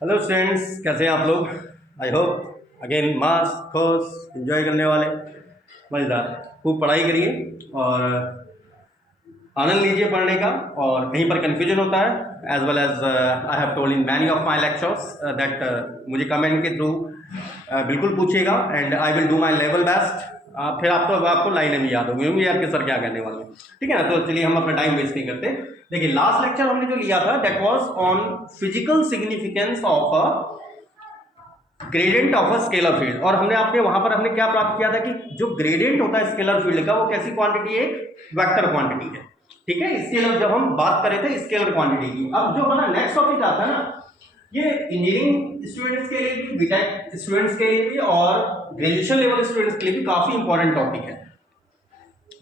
Hello students, कैसे हैं आप लोग। I hope again mass course enjoy करने वाले, मज़ेदार खूब पढ़ाई करिए और आनंद लीजिए पढ़ने का। और कहीं पर कन्फ्यूजन होता है as well as I have told in many of my lectures that मुझे कमेंट के थ्रू बिल्कुल पूछिएगा and I will do my level best. फिर आपको लाइनें भी याद होंगी होंगी यार कि सर क्या कहने वाले हैं, ठीक है ना। तो चलिए हम अपना टाइम वेस्ट नहीं करते। देखिए लास्ट लेक्चर हमने जो लिया था that was on physical significance of a gradient of a scalar field. और हमने क्या प्राप्त किया था कि जो ग्रेडियंट होता है स्केलर फील्ड का वो कैसी क्वांटिटी है, वेक्टर क्वांटिटी है, ठीक है। स्केलर जब हम बात कर रहे थे स्केलर क्वांटिटी की। अब जो हमारा नेक्स्ट टॉपिक आता है ना, ये इंजीनियरिंग स्टूडेंट्स के लिए भी, बीटेक स्टूडेंट्स के लिए भी और ग्रेजुएशन लेवल स्टूडेंट्स के लिए भी काफी इंपॉर्टेंट टॉपिक है।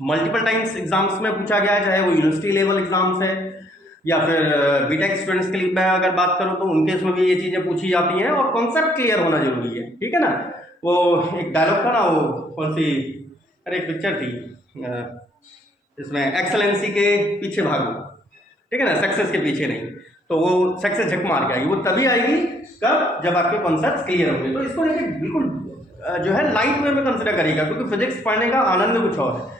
मल्टीपल टाइम्स एग्जाम्स में पूछा गया है, चाहे वो यूनिवर्सिटी लेवल एग्जाम्स है या फिर बीटेक स्टूडेंट्स के लिए मैं अगर बात करूं तो उनके इसमें भी ये चीजें पूछी जाती हैं और कॉन्सेप्ट क्लियर होना जरूरी है, ठीक है ना। वो एक डायलॉग था ना, वो कौन सी, अरे एक पिक्चर थी इसमें, एक्सलेंसी के पीछे भागो, ठीक है ना, सक्सेस के पीछे नहीं। तो वो सक्सेस झक मार के आएगी, वो तभी आएगी कब, जब आपके कॉन्सेप्ट क्लियर होंगे। तो इसको लेके बिल्कुल जो है लाइट वे में कंसिडर करिएगा, क्योंकि फिजिक्स पढ़ने का आनंद कुछ और है,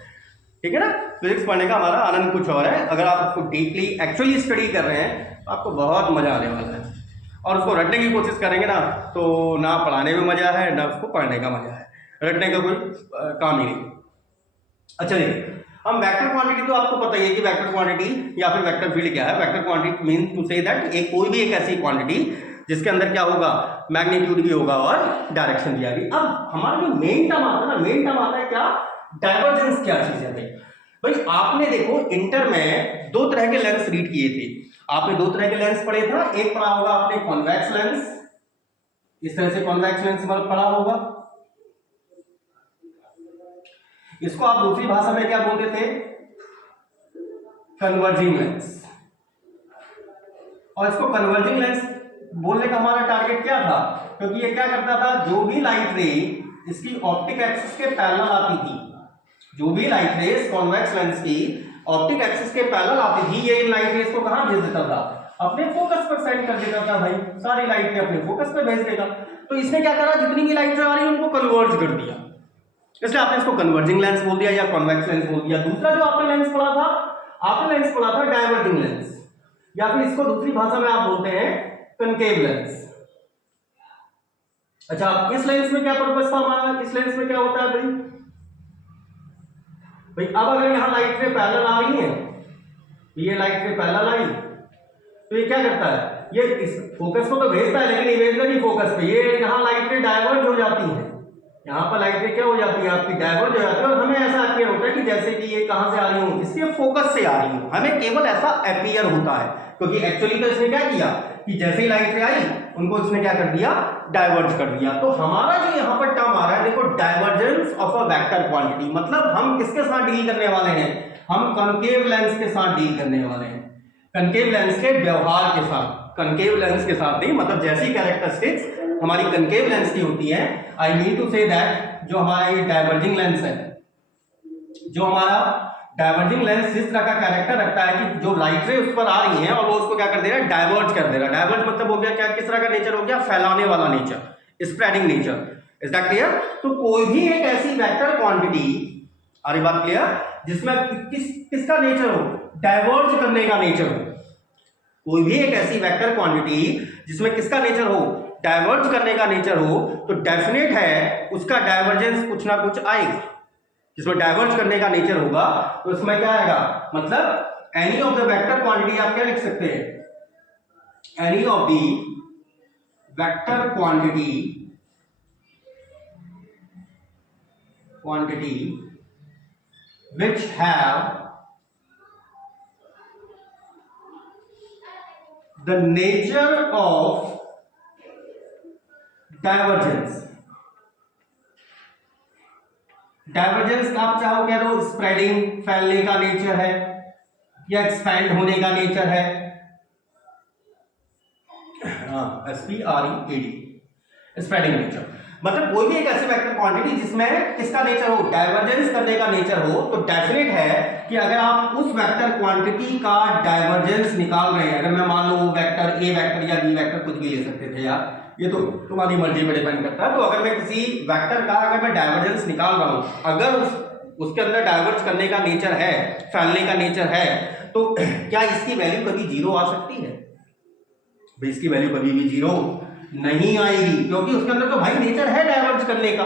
ठीक है ना। फिजिक्स पढ़ने का हमारा आनंद कुछ और है। अगर आप उसको डीपली एक्चुअली स्टडी कर रहे हैं तो आपको बहुत मजा आने वाला है, और उसको रटने की कोशिश करेंगे ना तो ना पढ़ाने में मजा है ना उसको पढ़ने का मजा है, रटने का कोई काम ही नहीं। अच्छा देखिए, हम वेक्टर क्वांटिटी, तो आपको पता ही है कि वेक्टर क्वांटिटी या फिर वेक्टर फील्ड क्या है। Vector quantity mean to say that एक कोई भी एक ऐसी क्वांटिटी जिसके अंदर क्या होगा, मैग्नीट्यूड भी होगा और डायरेक्शन भी आएगी। अब हमारा जो मेन टर्म आता है ना, मेन टर्म आता है क्या, डाइवर्जेंस। क्या चीज है भाई, आपने देखो इंटर में दो तरह के लेंस रीड किए थे। आपने दो तरह के लेंस पढ़े था, एक पढ़ा होगा आपने कॉन्वेक्स लेंस, इस तरह से कॉन्वेक्स लेंस पढ़ा होगा। इसको आप दूसरी भाषा में क्या बोलते थे, कन्वर्जिंग लेंस। और इसको कन्वर्जिंग लेंस बोलने का हमारा टारगेट क्या था, क्योंकि ये क्या करता था, जो भी लाइट रे इसकी ऑप्टिक एक्सिस के पैरेलल आती थी, जो भी लाइट रेस कॉन्वेक्स लेंस की ऑप्टिक एक्सिस के पैरेलल आती थी, ये लाइट रेस को कहां भेज देता था, अपने फोकस पर सेंड कर देता था। भाई सारी लाइट रे अपने फोकस पर भेज देगा। तो इसने क्या करा, जितनी भी लाइट रे आ रही है उनको कन्वर्ज कर दिया, इसलिए आपने इसको कन्वर्जिंग लेंस बोल दिया या कॉन्वेक्स लेंस बोल दिया। दूसरा जो आपने लेंस पढ़ा था, आपने लेंस पढ़ा था डाइवर्जिंग लेंस, या फिर इसको दूसरी भाषा में आप बोलते हैं कनकेव लेंस। अच्छा, इस लेंस में क्या पर्पस था हमारा, इस लेंस में क्या होता है भाई, अब अगर यहां लाइट रे पैरेलल आ रही है, ये लाइट रे पैरेलल आई, तो ये क्या करता है, ये इस फोकस को तो भेजता है लेकिन इमेजिनरी फोकस पे ये यहां लाइट रे डाइवर्ज हो जाती है, यहां पर लाइट रे क्या हो जाती है, आपकी डाइवर्ज हो जाती है। और हमें ऐसा अपीयर होता है कि जैसे कि ये कहां से आ रही हूं, इसके फोकस से आ रही हूं, हमें केवल ऐसा अपीयर होता है, क्योंकि एक्चुअली तो इसने क्या किया कि जैसे ही लाइट रे आई उनको इसने क्या कर दिया, डाइवर्ज कर दिया। तो हमारा जो यहां पर टर्म आ रहा है, देखो, divergence of a vector quantity, मतलब हम किसके साथ डील करने वाले हैं, हम कनकेव लेंस के साथ डील करने वाले हैं, कनकेव लेंस के व्यवहार के साथ, कनकेव लेंस के साथ नहीं, मतलब जैसी कैरेक्टरिस्टिक्स हमारी कनकेव लेंस की होती है। I mean to say that जो हमारा ये डाइवर्जिंग लेंस है, जो हमारा डाइवर्जिंग लेंस इस तरह का कैरेक्टर रखता है कि जो लाइट रे उस पर आ रही है और वो उसको क्या कर दे रहा है, डाइवर्ज कर दे रहा है। डाइवर्ज मतलब हो गया क्या, किस तरह का नेचर हो गया, फैलाने वाला nature, spreading nature. Is that clear. तो कोई भी एक ऐसी वेक्टर क्वांटिटी, अरे बात क्लियर, जिसमें किसका नेचर हो, डाइवर्ज करने का नेचर हो, कोई भी एक ऐसी वेक्टर क्वांटिटी जिसमें किसका नेचर हो, डाइवर्ज करने का नेचर हो, तो डेफिनेट है उसका डाइवर्जेंस कुछ ना कुछ आएगा। जिसमें डाइवर्ज करने का नेचर होगा तो इसमें क्या आएगा, मतलब any of the vector quantity, आप क्या लिख सकते हैं, any of the vector quantity which have the nature of divergence। Divergence आप चाहो कह दो स्प्रेडिंग, फैलने का नेचर है, या एक्सपैंड होने का नेचर है, SPREAD, स्प्रेडिंग नेचर। मतलब कोई भी एक ऐसी वेक्टर क्वांटिटी जिसमें किसका नेचर हो, डाइवर्जेंस करने का नेचर हो, तो डेफिनेट है कि अगर आप उस वेक्टर क्वांटिटी का डाइवर्जेंस निकाल रहे हैं, अगर मैं मान लो वेक्टर ए वेक्टर या बी वेक्टर कुछ भी ले सकते थे यार, ये तो तुम्हारी मर्जी पर डिपेंड करता है। तो अगर मैं किसी वेक्टर का अगर मैं डाइवर्जेंस निकाल रहा हूं, अगर उसके अंदर डाइवर्ज करने का नेचर है, फैलने का नेचर है, तो क्या इसकी वैल्यू कभी जीरो आ सकती है? भाई इसकी वैल्यू कभी भी जीरो नहीं आएगी, क्योंकि उसके अंदर तो भाई नेचर है डाइवर्ज करने का।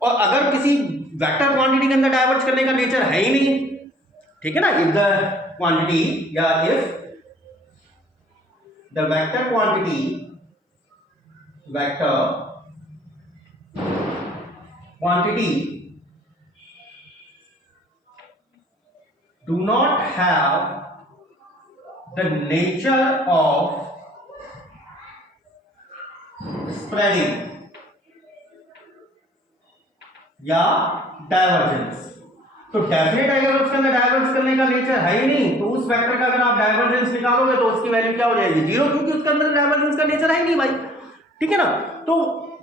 और अगर किसी वेक्टर क्वांटिटी के अंदर डाइवर्ज करने का नेचर है ही नहीं, ठीक है ना, इफ द क्वांटिटी या if the vector quantity do not have the nature of spreading या डाइवर्जेंस, तो डेफिनेट अगर उसके अंदर डाइवर्ज करने का नेचर है ही नहीं, तो उस वेक्टर का अगर आप डाइवर्जेंस निकालोगे तो उसकी वैल्यू क्या हो जाएगी? जीरो, क्योंकि उसके अंदर डाइवर्जेंस का नेचर है ही नहीं भाई, ठीक है ना। तो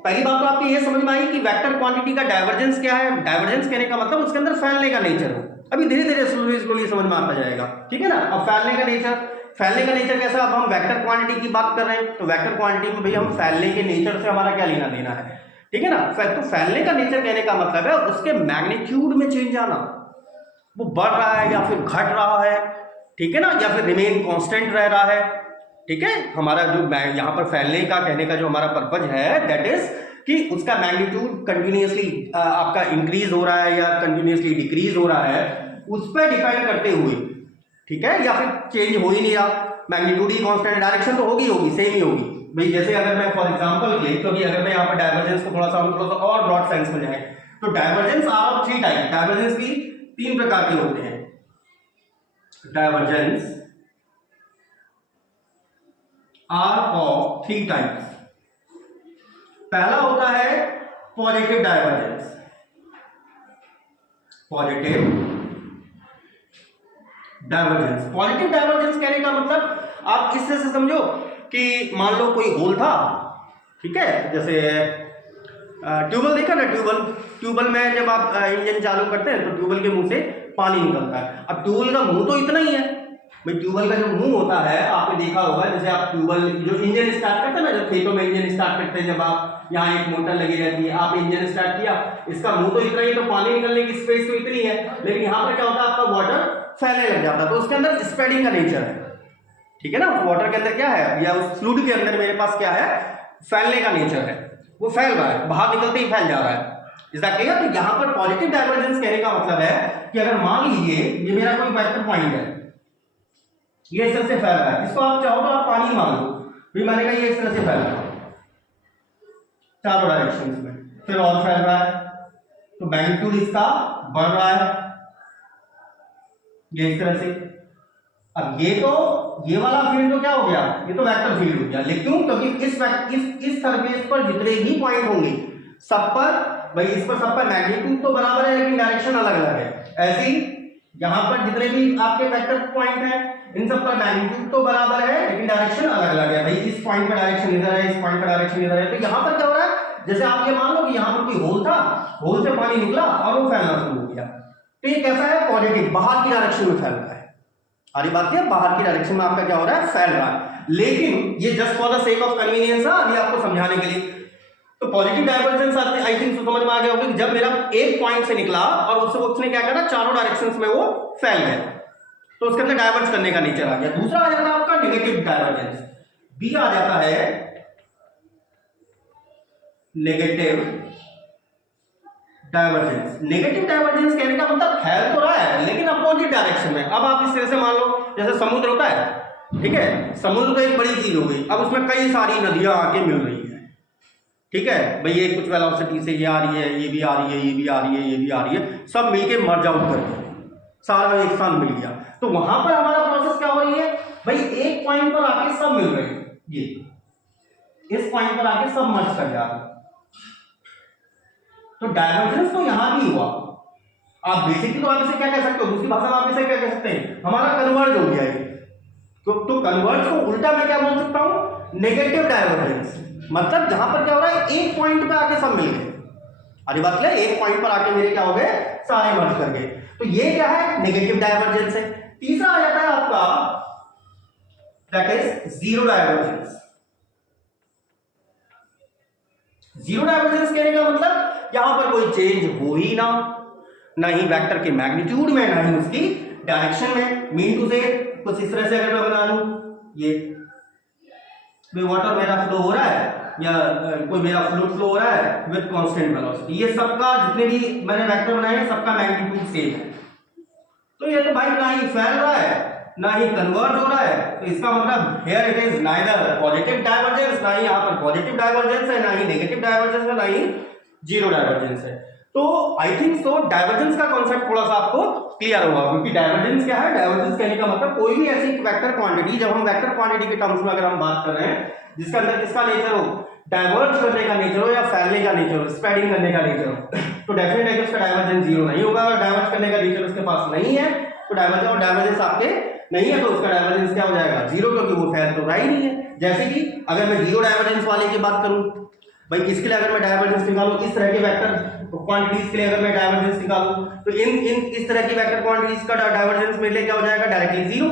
पहली बात तो आपकी ये समझ में आई कि वेक्टर क्वांटिटी का डाइवर्जेंस क्या है। डाइवर्जेंस कहने का मतलब उसके अंदर फैलने का नेचर हो। अभी धीरे धीरे स्लोली समझ में आता जाएगा, ठीक है ना। अब फैलने का नेचर कैसा? अब हम वेक्टर क्वांटिटी की बात कर रहे हैं, तो वेक्टर क्वांटिटी में भाई हम फैलने के नेचर से हमारा क्या लेना देना है, ठीक है ना। तो फैलने का नेचर कहने का मतलब है उसके मैग्नीट्यूड में चेंज आना, वो बढ़ रहा है या फिर घट रहा है, ठीक है ना, या फिर रिमेन कांस्टेंट रह रहा है, ठीक है। हमारा जो यहाँ पर फैलने का कहने का जो हमारा पर्पज है दैट इज कि उसका मैग्नीट्यूड कंटिन्यूअसली आपका इंक्रीज हो रहा है या कंटिन्यूअसली डिक्रीज हो रहा है, उस पर डिपेंड करते हुए, ठीक है, या फिर चेंज हो ही नहीं रहा, मैग्नीट्यूड ही कांस्टेंट, डायरेक्शन तो होगी सेम ही होगी भाई। जैसे अगर मैं फॉर एग्जांपल ले, क्योंकि अगर मैं यहाँ पर डाइवर्जेंस को थोड़ा सा और ब्रॉड सेंस में जाए, तो divergence are of 3 type, divergence भी 3 प्रकार के होते हैं। Divergence are of 3 types. पहला होता है पॉजिटिव डाइवर्जेंस। पॉजिटिव डाइवर्जेंस कहने का मतलब आप इस तरह से समझो कि मान लो कोई होल था, ठीक है, जैसे ट्यूबवेल देखा ना, ट्यूबवेल में जब आप इंजन चालू करते हैं तो ट्यूबवेल के मुंह से पानी निकलता है। अब ट्यूबवेल का मुंह तो इतना ही है भाई, ट्यूबवेल का जो मुंह होता है आपने देखा होगा, जैसे आप ट्यूबवेल जो इंजन स्टार्ट करते हैं ना, जब खेतों में इंजन स्टार्ट करते हैं, जब आप यहाँ एक मोटर लगी रहती है, आप इंजन स्टार्ट किया, इसका मुंह तो इतना ही, तो पानी निकलने की स्पेस तो इतनी है, लेकिन यहाँ पर क्या होता है आपका वाटर फैलने लग जाता है, तो उसके अंदर स्प्रेडिंग का नेचर है, ठीक है ना। वाटर के अंदर क्या है, या उस फ्लूइड के अंदर मेरे पास क्या है, फैलने का नेचर है, वो फैल रहा है, बाहर निकलते ही फैल जा रहा है। Is that clear? तो यहाँ पर पॉजिटिव डाइवर्जेंस कहने का मतलब है कि अगर मान लीजिए ये मेरा कोई वेक्टर पॉइंट है, ये इस तरह से फैल रहा है, इसको आप चाहो तो आप पानी मान लो, फिर मैंने कहा ये इस तरह से फैल रहा है चारों डायरेक्शंस में, फिर और फैल रहा है, तो मैग्नीट्यूड इसका बढ़ रहा है ये इस तरह से। अब ये वाला फील्ड तो क्या हो गया, ये तो वेक्टर फील्ड हो गया, लेकिन क्योंकि इस सरफेस पर जितने भी पॉइंट होंगे सब पर भाई, इस पर सब पर मैग्नीट्यूड तो बराबर है लेकिन डायरेक्शन अलग अलग है। ऐसे ही यहाँ पर जितने भी आपके वेक्टर पॉइंट हैं इन सब पर मैग्नीट्यूड तो बराबर है लेकिन डायरेक्शन अलग अलग है भाई, इस पॉइंट पर डायरेक्शन इधर है, इस पॉइंट पर डायरेक्शन इधर है। तो यहाँ पर क्या हो रहा है, जैसे आप ये मान लो कि यहाँ पर कोई होल था, होल से पानी निकला और वो फैलना शुरू हो गया, तो ये कैसा है, पॉजिटिव, बाहर की डायरेक्शन में फैल रहा है। सारी बात है, बाहर की डायरेक्शन में आपका क्या हो रहा है, फैल रहा है। लेकिन ये just for the sake of convenience है अभी आपको समझाने के लिए। तो पॉजिटिव डाइवर्जेंस आई थिंक समझ में आ गया होगा कि जब मेरा एक पॉइंट से निकला और उसने क्या करा, चारों डायरेक्शंस में वो फैल गया, तो उसके अंदर डाइवर्ज करने का नेचर आ गया। दूसरा आ जाता है आपका नेगेटिव डाइवर्जेंस, बी आ जाता है नेगेटिव डाइवर्जेंस। नेगेटिव डाइवर्जेंस कहने का मतलब फैल तो रहा है लेकिन अपोजिट डायरेक्शन में। अब आप इस तरह से मान लो जैसे समुद्र होता है, ठीक है, समुद्र तो एक बड़ी चीज हो गई, अब उसमें कई सारी नदियां आके मिल रही है, ठीक है भाई, ये कुछ वेलोसिटी से ये आ रही है, ये भी आ रही है, ये भी आ रही है, ये भी आ रही है, सब मिलके मर्ज आउट कर दिया, सारा एक साथ मिल गया। तो वहां पर हमारा प्रोसेस क्या हो रही है भाई, एक पॉइंट पर आके सब मिल रही है, ये इस पॉइंट पर आके सब मर्ज कर जा रहा है। तो डाइवर्जेंस तो यहां भी हुआ। आप बेसिकली तो आप इसे क्या कह सकते हो, दूसरी भाषा में आप इसे क्या कह सकते हैं, हमारा कन्वर्ज हो गया है। तो कन्वर्ज को उल्टा मैं क्या बोल सकता हूं, नेगेटिव डाइवर्जेंस। मतलब जहां पर क्या हो रहा है, एक पॉइंट पे आके सब मिल गए, अरे बात है, एक पॉइंट पर आके मेरे क्या हो गए, सारे मर्ज कर गए। तो ये क्या है, नेगेटिव डाइवर्जेंस है। तीसरा आ जाता है आपका that is zero divergence. Zero divergence कहने का मतलब यहां पर कोई चेंज हो ही ना ही वेक्टर के मैग्नीट्यूड में, ना ही उसकी डायरेक्शन में। मीन टू से कुछ इस तरह से अगर मैं बना लूं, ये वाटर मेरा फ्लो हो रहा है या कोई मेरा फ्लूइड फ्लो हो रहा है विद कांस्टेंट वेलोसिटी, ये सबका जितने भी मैंने वेक्टर बनाए हैं सबका मैग्नीट्यूड सेम है। तो ये तो भाई ना ही फैल रहा है ना ही कन्वर्ज हो रहा है, तो इसका मतलब here it is neither positive divergence, ना ही यहाँ पर पॉजिटिव डाइवर्जेंस है, ना ही नेगेटिव डाइवर्जेंस है, ना ही जीरो डाइवर्जेंस है। तो आई थिंक सो डाइवर्जेंस का कॉन्सेप्ट थोड़ा सा आपको क्लियर होगा, क्योंकि डाइवर्जेंस क्या है, डाइवर्जेंस कहने का मतलब कोई भी ऐसी वेक्टर क्वांटिटी, जब हम वेक्टर क्वांटिटी के टर्म्स में अगर हम बात कर रहे हैं जिसके अंदर किसका नेचर हो, डाइवर्ज करने का नेचर हो या फैलने का नेचर हो, स्प्रेडिंग करने का नेचर हो, तो डेफिनेट है कि उसका डाइवर्जेंस जीरो नहीं होगा। और डाइवर्ज करने का नेचर उसके पास नहीं है तो डाइवर्जेंस आपके नहीं है तो उसका डाइवर्जेंस क्या हो जाएगा, जीरो, क्योंकि वो फैल तो रहा ही नहीं है। जैसे कि अगर मैं जीरो डाइवर्जेंस वाले की बात करूं, भाई इसके लिए अगर मैं डाइवर्जेंस निकालूं, इस तरह के वेक्टर क्वांटिटीज के लिए अगर मैं डाइवर्जेंस निकालूं, तो इन इस तरह की वेक्टर क्वांटिटीज का डाइवर्जेंस मेरे लिए क्या हो जाएगा, डायरेक्टली जीरो।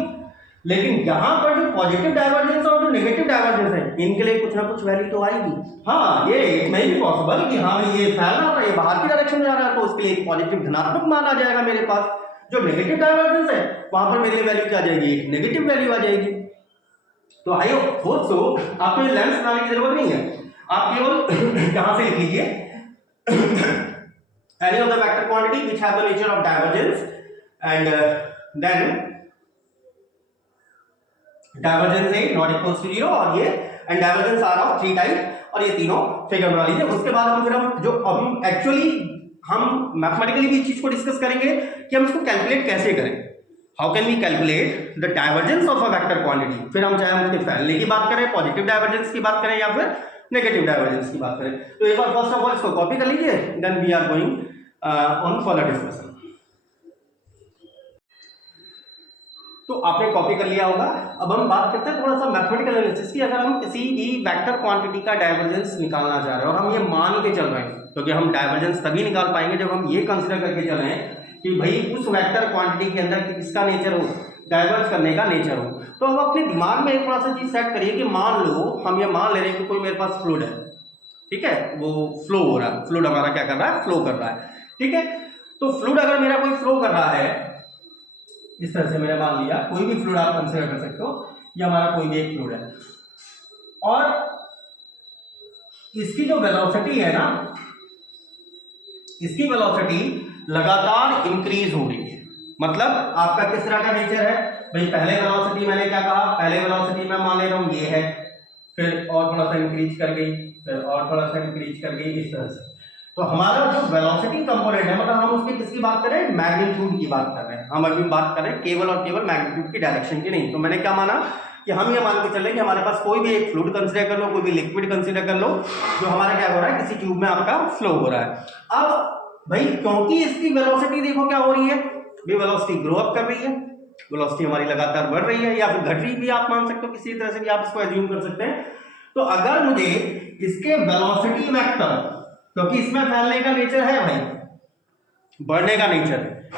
लेकिन यहां पर जो पॉजिटिव डाइवर्जेंस और जो नेगेटिव डाइवर्जेंस है इनके लिए कुछ ना कुछ वैल्यू तो आएगी। हाँ, ये नहीं भी पॉसिबल कि हाँ ये फैल रहा है, ये बाहर की डायरेक्शन में जा रहा है, तो उसके लिए पॉजिटिव धनात्मक मान आ जाएगा मेरे पास। जो नेगेटिव डाइवर्जेंस है वहां पर मेरे लिए वैल्यू क्या आ जाएगी, एक नेगेटिव वैल्यू आ जाएगी। तो आई होप सो आपको ये लेंस बनाने की जरूरत नहीं है, आप केवल यहां से लिख लीजिए any of the vector quantity which have the nature of divergence and then divergence A not equals to 0 और ये and divergence R of 3 type, और ये तीनों फिगर बना लीजिए। उसके बाद हम फिर हम जो अब एक्चुअली हम मैथमेटिकली भी इस चीज को डिस्कस करेंगे कि हम इसको कैलकुलेट कैसे करें, how can we calculate the divergence of a vector quantity. फिर हम चाहे हम उसके फैलने की बात करें, पॉजिटिव डाइवर्जेंस की बात करें या फिर नेगेटिव डाइवर्जेंस की बात करें। तो एक बार फर्स्ट ऑफ ऑल इसको कॉपी कर लीजिए, then we are going on further discussion. तो आपने कॉपी कर लिया होगा। अब हम बात करते हैं थोड़ा सा मैथमेटिकल एनालिसिस की। अगर हम किसी भी वेक्टर क्वांटिटी का डाइवर्जेंस निकालना चाह रहे हैं और हम ये मान के चल रहे हैं, क्योंकि हम डाइवर्जेंस तभी निकाल पाएंगे जब हम ये कंसीडर करके चल रहे हैं कि भाई उस वेक्टर क्वांटिटी के अंदर किसका नेचर हो, डाइवर्ज करने का नेचर हो। तो हम अपने दिमाग में एक थोड़ा सा चीज सेट करिए कि मान लो हम ये मान ले रहे हैं कि कोई मेरे पास फ्लूइड है, ठीक है, वो फ्लो हो रहा है, फ्लूइड हमारा क्या कर रहा है, फ्लो कर रहा है, ठीक है। तो फ्लूइड अगर मेरा कोई फ्लो कर रहा है, इस तरह से मैंने मान लिया, कोई भी फ्लूइड आप कंसीडर कर सकते हो, ये हमारा कोई भी एक फ्लूइड है, और इसकी जो वेलोसिटी है ना, इसकी वेलोसिटी लगातार इंक्रीज हो रही है। मतलब आपका किस तरह का नेचर है, भाई पहले वेलोसिटी मैंने क्या कहा, पहले वेलोसिटी मैं मान ले रहा हूं ये है, फिर और थोड़ा सा इंक्रीज कर गई, फिर और थोड़ा सा इंक्रीज कर गई, इस तरह से। तो हमारा जो वेलोसिटी कंपोनेंट है, मतलब हम उसकी किसकी बात कर रहे हैं, मैग्नीट्यूड की बात कर रहे हैं। हम अभी बात कर रहे हैं केवल और केवल मैग्नीट्यूड की डायरेक्शन की नहीं। तो मैंने क्या माना कि हम ये मान के चले कि हमारे पास कोई भी एक फ्लूइड कंसीडर कर लो, कोई भी लिक्विड कंसीडर कर लो, जो हमारा क्या हो रहा है, किसी ट्यूब में आपका फ्लो हो रहा है। अब भाई क्योंकि इसकी वेलोसिटी देखो क्या हो रही है, ये वेलोसिटी ग्रो अप कर रही है, वेलोसिटी हमारी लगातार बढ़ रही है या फिर घट रही भी आप मान सकते हो, किसी तरह से भी आप इसको एज्यूम कर सकते हैं। तो अगर मुझे इसके वेलोसिटी वेक्टर, क्योंकि इसमें फैलने का नेचर है भाई, बढ़ने का नेचर है,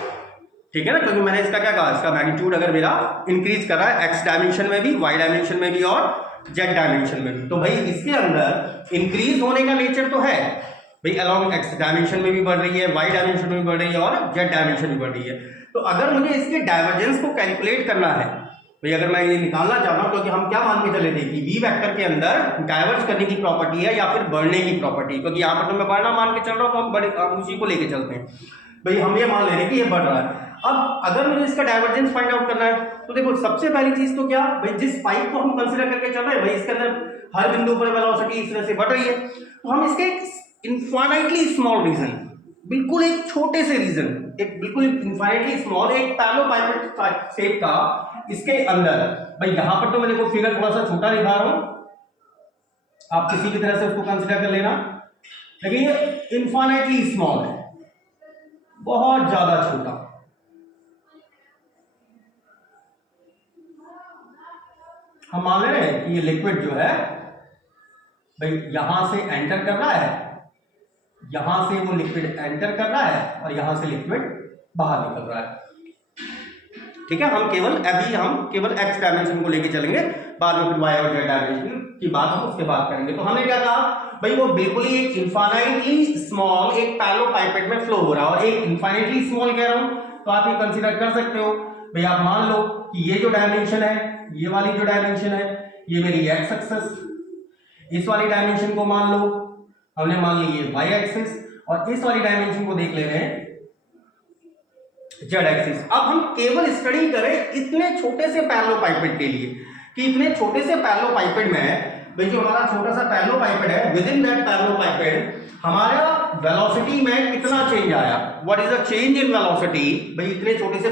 ठीक है ना, क्योंकि मैंने इसका क्या कहा, इसका मैग्नीट्यूड अगर मेरा इंक्रीज कर रहा है एक्स डायमेंशन में भी, वाई डायमेंशन में भी और जेड डायमेंशन में भी, तो भाई इसके अंदर इंक्रीज होने का नेचर तो है भाई, अलॉन्ग एक्स डायमेंशन में भी बढ़ रही है, वाई डायमेंशन में भी बढ़ रही है और जेड डायमेंशन में बढ़ रही है। तो अगर मुझे इसके डाइवर्जेंस को कैलकुलेट करना है भाई, अगर मैं ये निकालना चाह रहा हूं, क्योंकि हम क्या मान के चले थे कि वी वेक्टर के अंदर डाइवर्ज करने की प्रॉपर्टी है या फिर बढ़ने की प्रॉपर्टी, क्योंकि यहाँ पर तो मैं बढ़ना मान के चल रहा हूँ, तो हम उसी को लेके चलते हैं। भाई हम ये मान ले रहे हैं कि ये बढ़ रहा है। अब अगर मुझे इसका डाइवर्जेंस फाइंड आउट करना है, तो देखो सबसे पहली चीज तो क्या भाई, जिस पाइप को हम कंसीडर करके चल रहे हैं भाई, इसके अंदर हर बिंदु पर वेलोसिटी इस तरह से बढ़ रही है, तो हम इसके इनफाइनाइटली स्मॉल रीजन, बिल्कुल एक छोटे से रीजन, एक बिल्कुल इनफाइनाइटली स्मॉल एक पैरेललोपाइपेट शेप का इसके अंदर, भाई यहां पर तो मैं देखो फिगर थोड़ा सा छोटा दिखा रहा हूं, आप किसी भी तरह से उसको कंसीडर कर लेना, लेकिन ये इनफाइनाइटली स्मॉल है, बहुत ज्यादा छोटा। हम मान ले रहे हैं कि ये लिक्विड जो है भाई यहां से एंटर कर रहा है, यहां से वो लिक्विड एंटर कर रहा है और यहां से लिक्विड बाहर निकल रहा है। ठीक है, हम केवल एक्स डायमेंशन को लेके चलेंगे, बाद में फिर वाई और जेड डायमेंशन की बात हम उसके बाद करेंगे। तो हमने क्या कहा भाई, वो बिल्कुल ही एक इनफाइनाइटली स्मॉल एक पैरेललोपाइपेट में फ्लो हो रहा है, और एक इनफाइनाइटली स्मॉल कह रहा हूं तो आप ये कंसीडर कर सकते हो भाई, आप मान लो कि ये जो डायमेंशन है, ये वाली जो डायमेंशन है, ये मेरी एक्स एक्सिस, इस वाली डायमेंशन को मान लो हमने मान ली ये वाई एक्सिस, और इस वाली डायमेंशन को देख ले रहे हैं जेड एक्सिस। अब हम केवल स्टडी करें इतने छोटे से पैरेललोपाइपेट के लिए कि इतने छोटे से पैरेललोपाइपेट में भाई जो हमारा छोटा सा पैरेललोपाइपेट है, विद इन दैट पैरेललोपाइपेट हमारा वेलोसिटी में कितना चेंज आया, what is the change in velocity भाई इतने छोटे से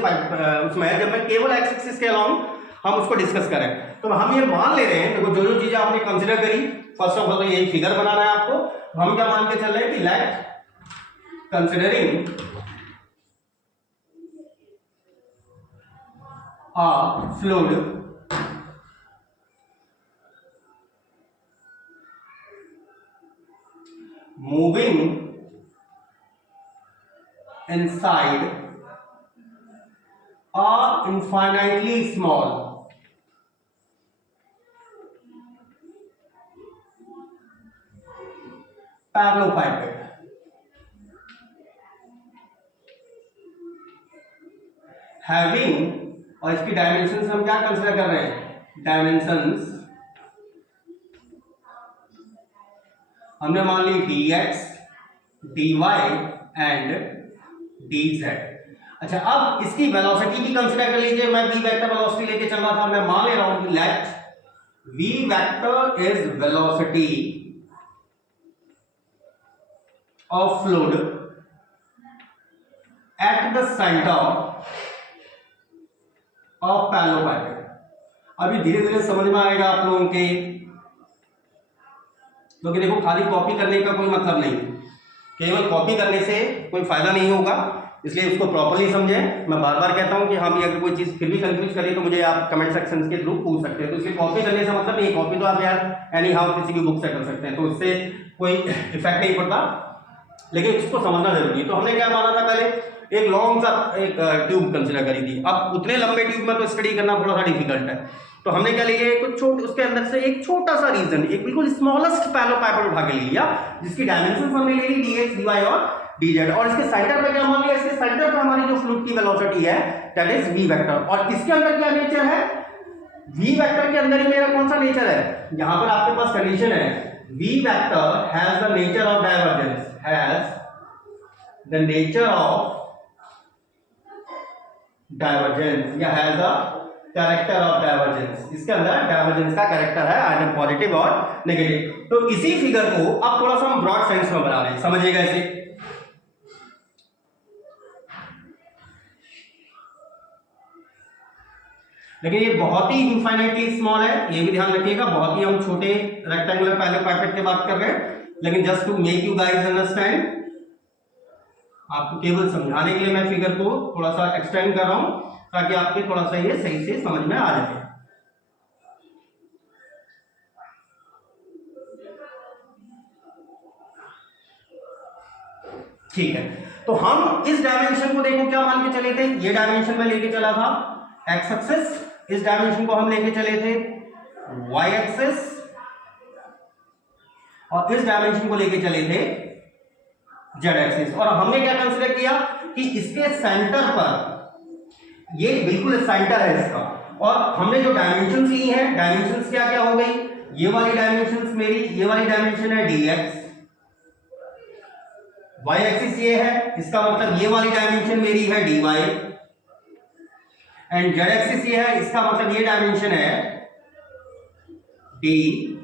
उसमें जब मैं केवल एक्स एक्सिस के अलाउंग हम उसको डिस्कस करें। तो हम ये मान ले रहे हैं, देखो जो जो चीजें आपने कंसीडर करी, फर्स्ट ऑफ ऑल तो यही फिगर बनाना है आपको। हम क्या मान के चल रहे हैं कि let considering a fluid moving inside a infinitely small parallelepiped having, और इसकी डायमेंशंस हम क्या कंसीडर कर रहे हैं, डायमेंशंस हमने मान ली dx, dy एंड dz। अच्छा, अब इसकी वेलोसिटी की कंसीडर कर लीजिए। मैं v वेक्टर वेलोसिटी लेके चल रहा था, मैं मान ले रहा हूं कि let v vector is velocity of fluid at the center of parallelepiped. अभी धीरे धीरे समझ में आएगा आप लोगों के, क्योंकि देखो खाली कॉपी करने का कोई मतलब नहीं, केवल कॉपी करने से कोई फायदा नहीं होगा, इसलिए उसको प्रॉपर्ली समझें। मैं बार बार कहता हूं कि हाँ भी अगर कोई चीज फिर भी कंफ्यूज करे तो मुझे आप कमेंट सेक्शन के थ्रू पूछ सकते हैं। तो इसलिए कॉपी करने से मतलब नहीं, कॉपी तो आप यार एनी हाउ किसी भी बुक से कर सकते हैं, तो इससे कोई इफेक्ट नहीं पड़ता, लेकिन इसको समझना जरूरी है। तो हमने क्या माना था, पहले एक लॉन्ग सा एक ट्यूब कंसीडर करी थी। अब उतने लंबे ट्यूब में तो स्टडी करना थोड़ा सा डिफिकल्ट है, तो हमने क्या लिया, कुछ उसके अंदर से एक छोटा सा रीजन, एक बिल्कुल स्मॉलेस्ट पैरेललोपाइपेट उठा के लिया, जिसकी डायमेंशन हमने ले ली dx, dy और dz, और इसके सेंटर पे क्या मान लिया, इसके सेंटर पे हमारी जो फ्लूइड की वेलोसिटी है दैट इज v वेक्टर। और इसके अंदर क्या नेचर है, v वेक्टर के अंदर ही मेरा कौन सा नेचर है, यहां पर आपके पास कंडीशन है v vector has the nature of divergence, has the nature of divergence या has the character of divergence. इसके अंदर डाइवर्जेंस का कैरेक्टर है आइदर पॉजिटिव और नेगेटिव। तो इसी फिगर को अब थोड़ा सा हम ब्रॉड सेंस में बना रहे हैं, समझिएगा इसे। लेकिन ये बहुत ही इनफाइनाइटली स्मॉल है, ये भी ध्यान रखिएगा, बहुत ही हम छोटे रेक्टेंगुलर पैरेललोपाइपेट की बात कर रहे हैं, लेकिन just to make you guys understand, आपको केवल समझाने के लिए मैं फिगर को थोड़ा सा एक्सटेंड कर रहा हूं ताकि आपके थोड़ा सा ये सही से समझ में आ जाए। ठीक है, तो हम इस डायमेंशन को देखो क्या मान के चले थे, ये डायमेंशन में लेके चला था एक्स एक्सिस, इस डायमेंशन को हम लेके चले थे वाई एक्सिस, और इस डायमेंशन को लेके चले थे जेड एक्सिस। और हमने क्या कंसीडर किया कि इसके सेंटर पर, ये बिल्कुल सेंटर है इसका, और हमने जो डायमेंशंस ली हैं, डायमेंशंस क्या क्या हो गई, ये वाली डायमेंशंस मेरी, ये वाली डायमेंशन है dx, वाई एक्सिस ये है, इसका मतलब ये वाली डायमेंशन मेरी है dy, एंड जेड एक्सिस ये है, इसका मतलब ये डायमेंशन है dz।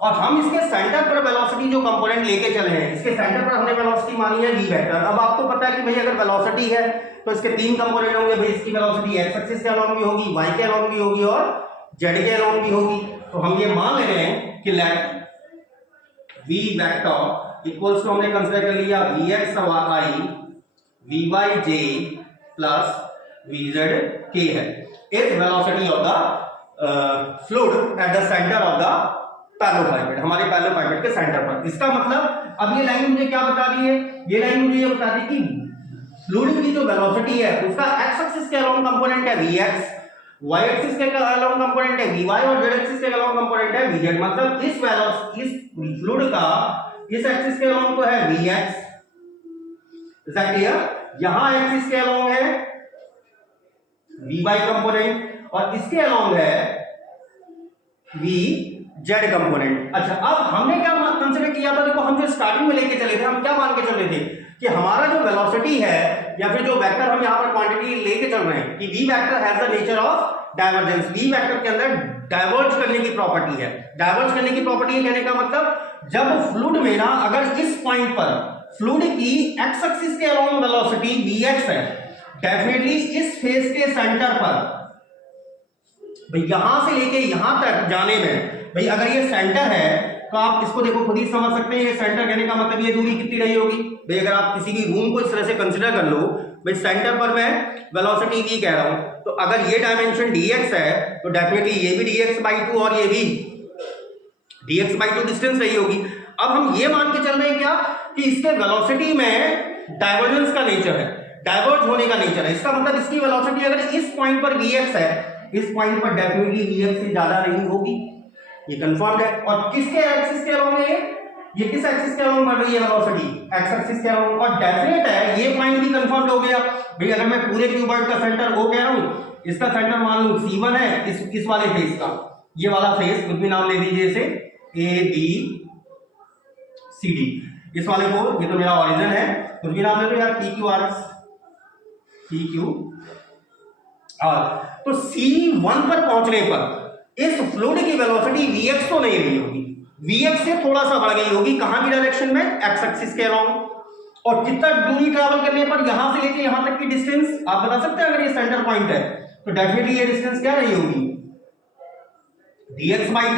और हम इसके सेंटर पर वेलोसिटी जो कंपोनेंट लेके चले हैं, इसके सेंटर पर हमने वेलोसिटी मानी है v वेक्टर। अब आपको पता है कि भाई अगर वेलोसिटी है तो इसके तीन कंपोनेंट होंगे, भाई इसकी वेलोसिटी x एक्सिस के अलोंग भी होगी, y के अलोंग भी होगी और z के अलोंग भी होगी। तो हम ये मान ले रहे हैं कि let v vector equals to, हमने कंसीडर कर लिया vx y vyj plus vz k है, is velocity of the fluid at the center of the parallelepiped, हमारे पैरेललोपाइपेड के सेंटर पर। इसका मतलब अब ये लाइन मुझे क्या बता रही है, ये लाइन मुझे ये बता रही है कि फ्लूइड की जो वेलोसिटी है उसका एक्स एक्सिस के अलोंग कंपोनेंट है vx, y एक्सिस के अलोंग कंपोनेंट है vy और z एक्सिस के अलोंग कंपोनेंट है vz। मतलब इस फ्लूइड का इस एक्सिस के अलोंग तो है vx, इज दैट क्लियर? यहां एक्सिस के अलोंग है vy कंपोनेंट और इसके अलोंग है vz कंपोनेंट। अच्छा, अब हमने क्या कंसीडर किया था, देखो हम जो स्टार्टिंग में लेके चले थे, हम क्या मान के चल रहे थे कि हमारा जो वेलोसिटी है या फिर जो वेक्टर हम यहाँ पर क्वांटिटी लेके चल रहे हैं कि v vector has the nature of divergence. v vector के अंदर डाइवर्ज करने की प्रॉपर्टी है। डाइवर्ज करने की प्रॉपर्टी है कहने का मतलब जब फ्लूइड में ना अगर इस पॉइंट पर फ्लूइड की एक्स एक्सिस के अलोंग वेलोसिटी vx है, डेफिनेटली इस फेस के सेंटर पर भाई यहां से लेके यहां तक जाने में, भाई अगर ये सेंटर है तो आप इसको देखो खुद ही समझ सकते हैं, ये सेंटर कहने का मतलब ये दूरी कितनी रही होगी। भाई अगर आप किसी भी रूम को इस तरह से कंसीडर कर लो, भाई सेंटर पर मैं वेलोसिटी v कह रहा हूं, तो अगर ये डायमेंशन dx है तो डेफिनेटली ये भी dx/2 और ये भी dx/2 डिस्टेंस रही होगी। अब हम ये मान के चल रहे हैं क्या कि इसके वेलोसिटी में डाइवर्जेंस का नेचर है, डाइवर्ज होने का नेचर है। इसका मतलब इसकी वेलोसिटी अगर इस पॉइंट पर vx है, इस पॉइंट पर डेफिनेटली vx से ज्यादा नहीं होगी, ये कंफर्म्ड है। और किसके एक्सिस के अलोंग है ये किस एक्सिस के अलोंग बढ़ रही है वेलोसिटी, एक्स एक्सिस के अलोंग। और डेफिनेट है ये पॉइंट भी कंफर्म्ड हो गया। भाई अगर मैं पूरे क्यूबॉइड का सेंटर O कह रहा हूं, इसका सेंटर मान लो C1 है, इस वाले फेस का, ये वाला फेस कुछ भी नाम ले दीजिए इसे A B C D, इस वाले को, ये तो मेरा ऑरिजिन है, कुछ भी नाम ले दो यार, PQRS PQR। तो C1 पर पहुंचने पर इस फ्लूइड की वेलोसिटी vx तो नहीं रही होगी, vx से थोड़ा सा बढ़ गई होगी, कहां की डायरेक्शन में, एक्स एक्सिस के अलोंग। और कितना दूरी ट्रैवल करने पर यहां से लेके यहां तक की डिस्टेंस आप बता सकते हैं? अगर ये सेंटर पॉइंट है तो डेफिनेटली ये डिस्टेंस क्या रही होगी, dx/2,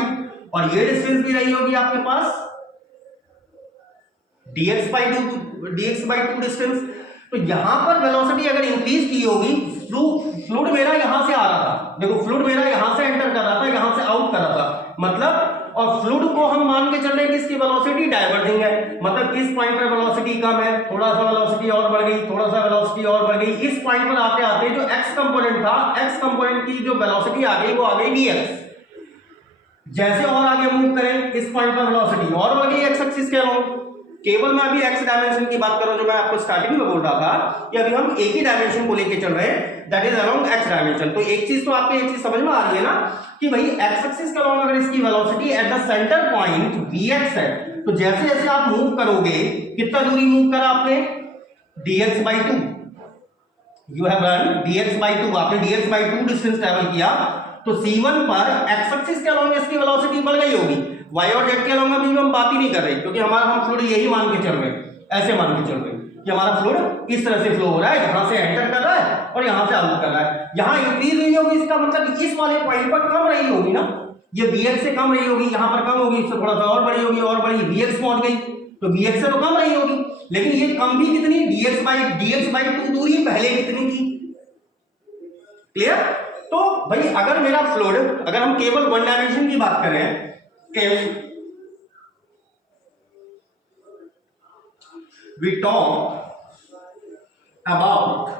और ये डिस्टेंस भी रही होगी आपके पास dx/2 डिस्टेंस। तो यहां पर वेलोसिटी अगर इंक्रीज की होगी, फ्लूइड मेरा यहां से आ रहा था, देखो फ्लूइड मेरा यहां से एंटर कर रहा था, यहां से आउट कर रहा था, मतलब, और फ्लूइड को हम मान के चल रहे हैं कि इसकी वेलोसिटी डाइवर्जिंग है, मतलब इस पॉइंट पर वेलोसिटी कम है, थोड़ा सा वेलोसिटी और बढ़ गई, थोड़ा सा वेलोसिटी और बढ़ गई, इस पॉइंट पर आते आते जो एक्स कंपोनेंट था, एक्स कंपोनेंट की जो वेलोसिटी आ गई वो आ गई dx। जैसे और आगे मूव करें इस पॉइंट पर वेलोसिटी और बढ़ गई एक्स एक्सिस के अलोंग। केवल मैं अभी एक्स डायमेंशन की बात कर रहा हूं, जो मैं आपको स्टार्टिंग में बोल रहा था कि अभी हम एक ही डायमेंशन को लेके चल रहे हैं, that is along x dimension. तो एक चीज तो आपको एक चीज समझ में आ रही है ना कि भाई एक्स एक्सिस के अलोंग अगर इसकी velocity at the centre point vx है, तो जैसे जैसे आप मूव करोगे, कितना दूरी मूव करा आपने, dx/2, you have run dx/2, आपने dx/2 डिस्टेंस ट्रैवल किया, तो C1 पर एक्स एक्सिस के अलोंग इसकी वेलोसिटी बढ़ गई होगी, y और z के अलोंग अभी हम बात ही नहीं कर रहे, क्योंकि हम फ्लूइड यही मान के चल रहे हैं, ऐसे मान के चल रहे हैं कि हमारा फ्लूइड इस तरह से फ्लो हो रहा है, यहां से एंटर कर रहा है और यहां से आउट कर रहा है। यहां इंक्रीज हुई होगी, इसका मतलब इस वाले पॉइंट पर कम रही होगी ना, ये vx से कम रही होगी, यहां पर कम होगी, इससे थोड़ा सा और बड़ी होगी, और बड़ी vx पहुंच गई, तो vx से तो कम रही होगी, लेकिन ये कम भी कितनी, dx/2 दूरी पहले कितनी थी, क्लियर? तो भाई अगर मेरा फ्लूइड, अगर हम केवल वन डायमेंशन की बात करें, we talk about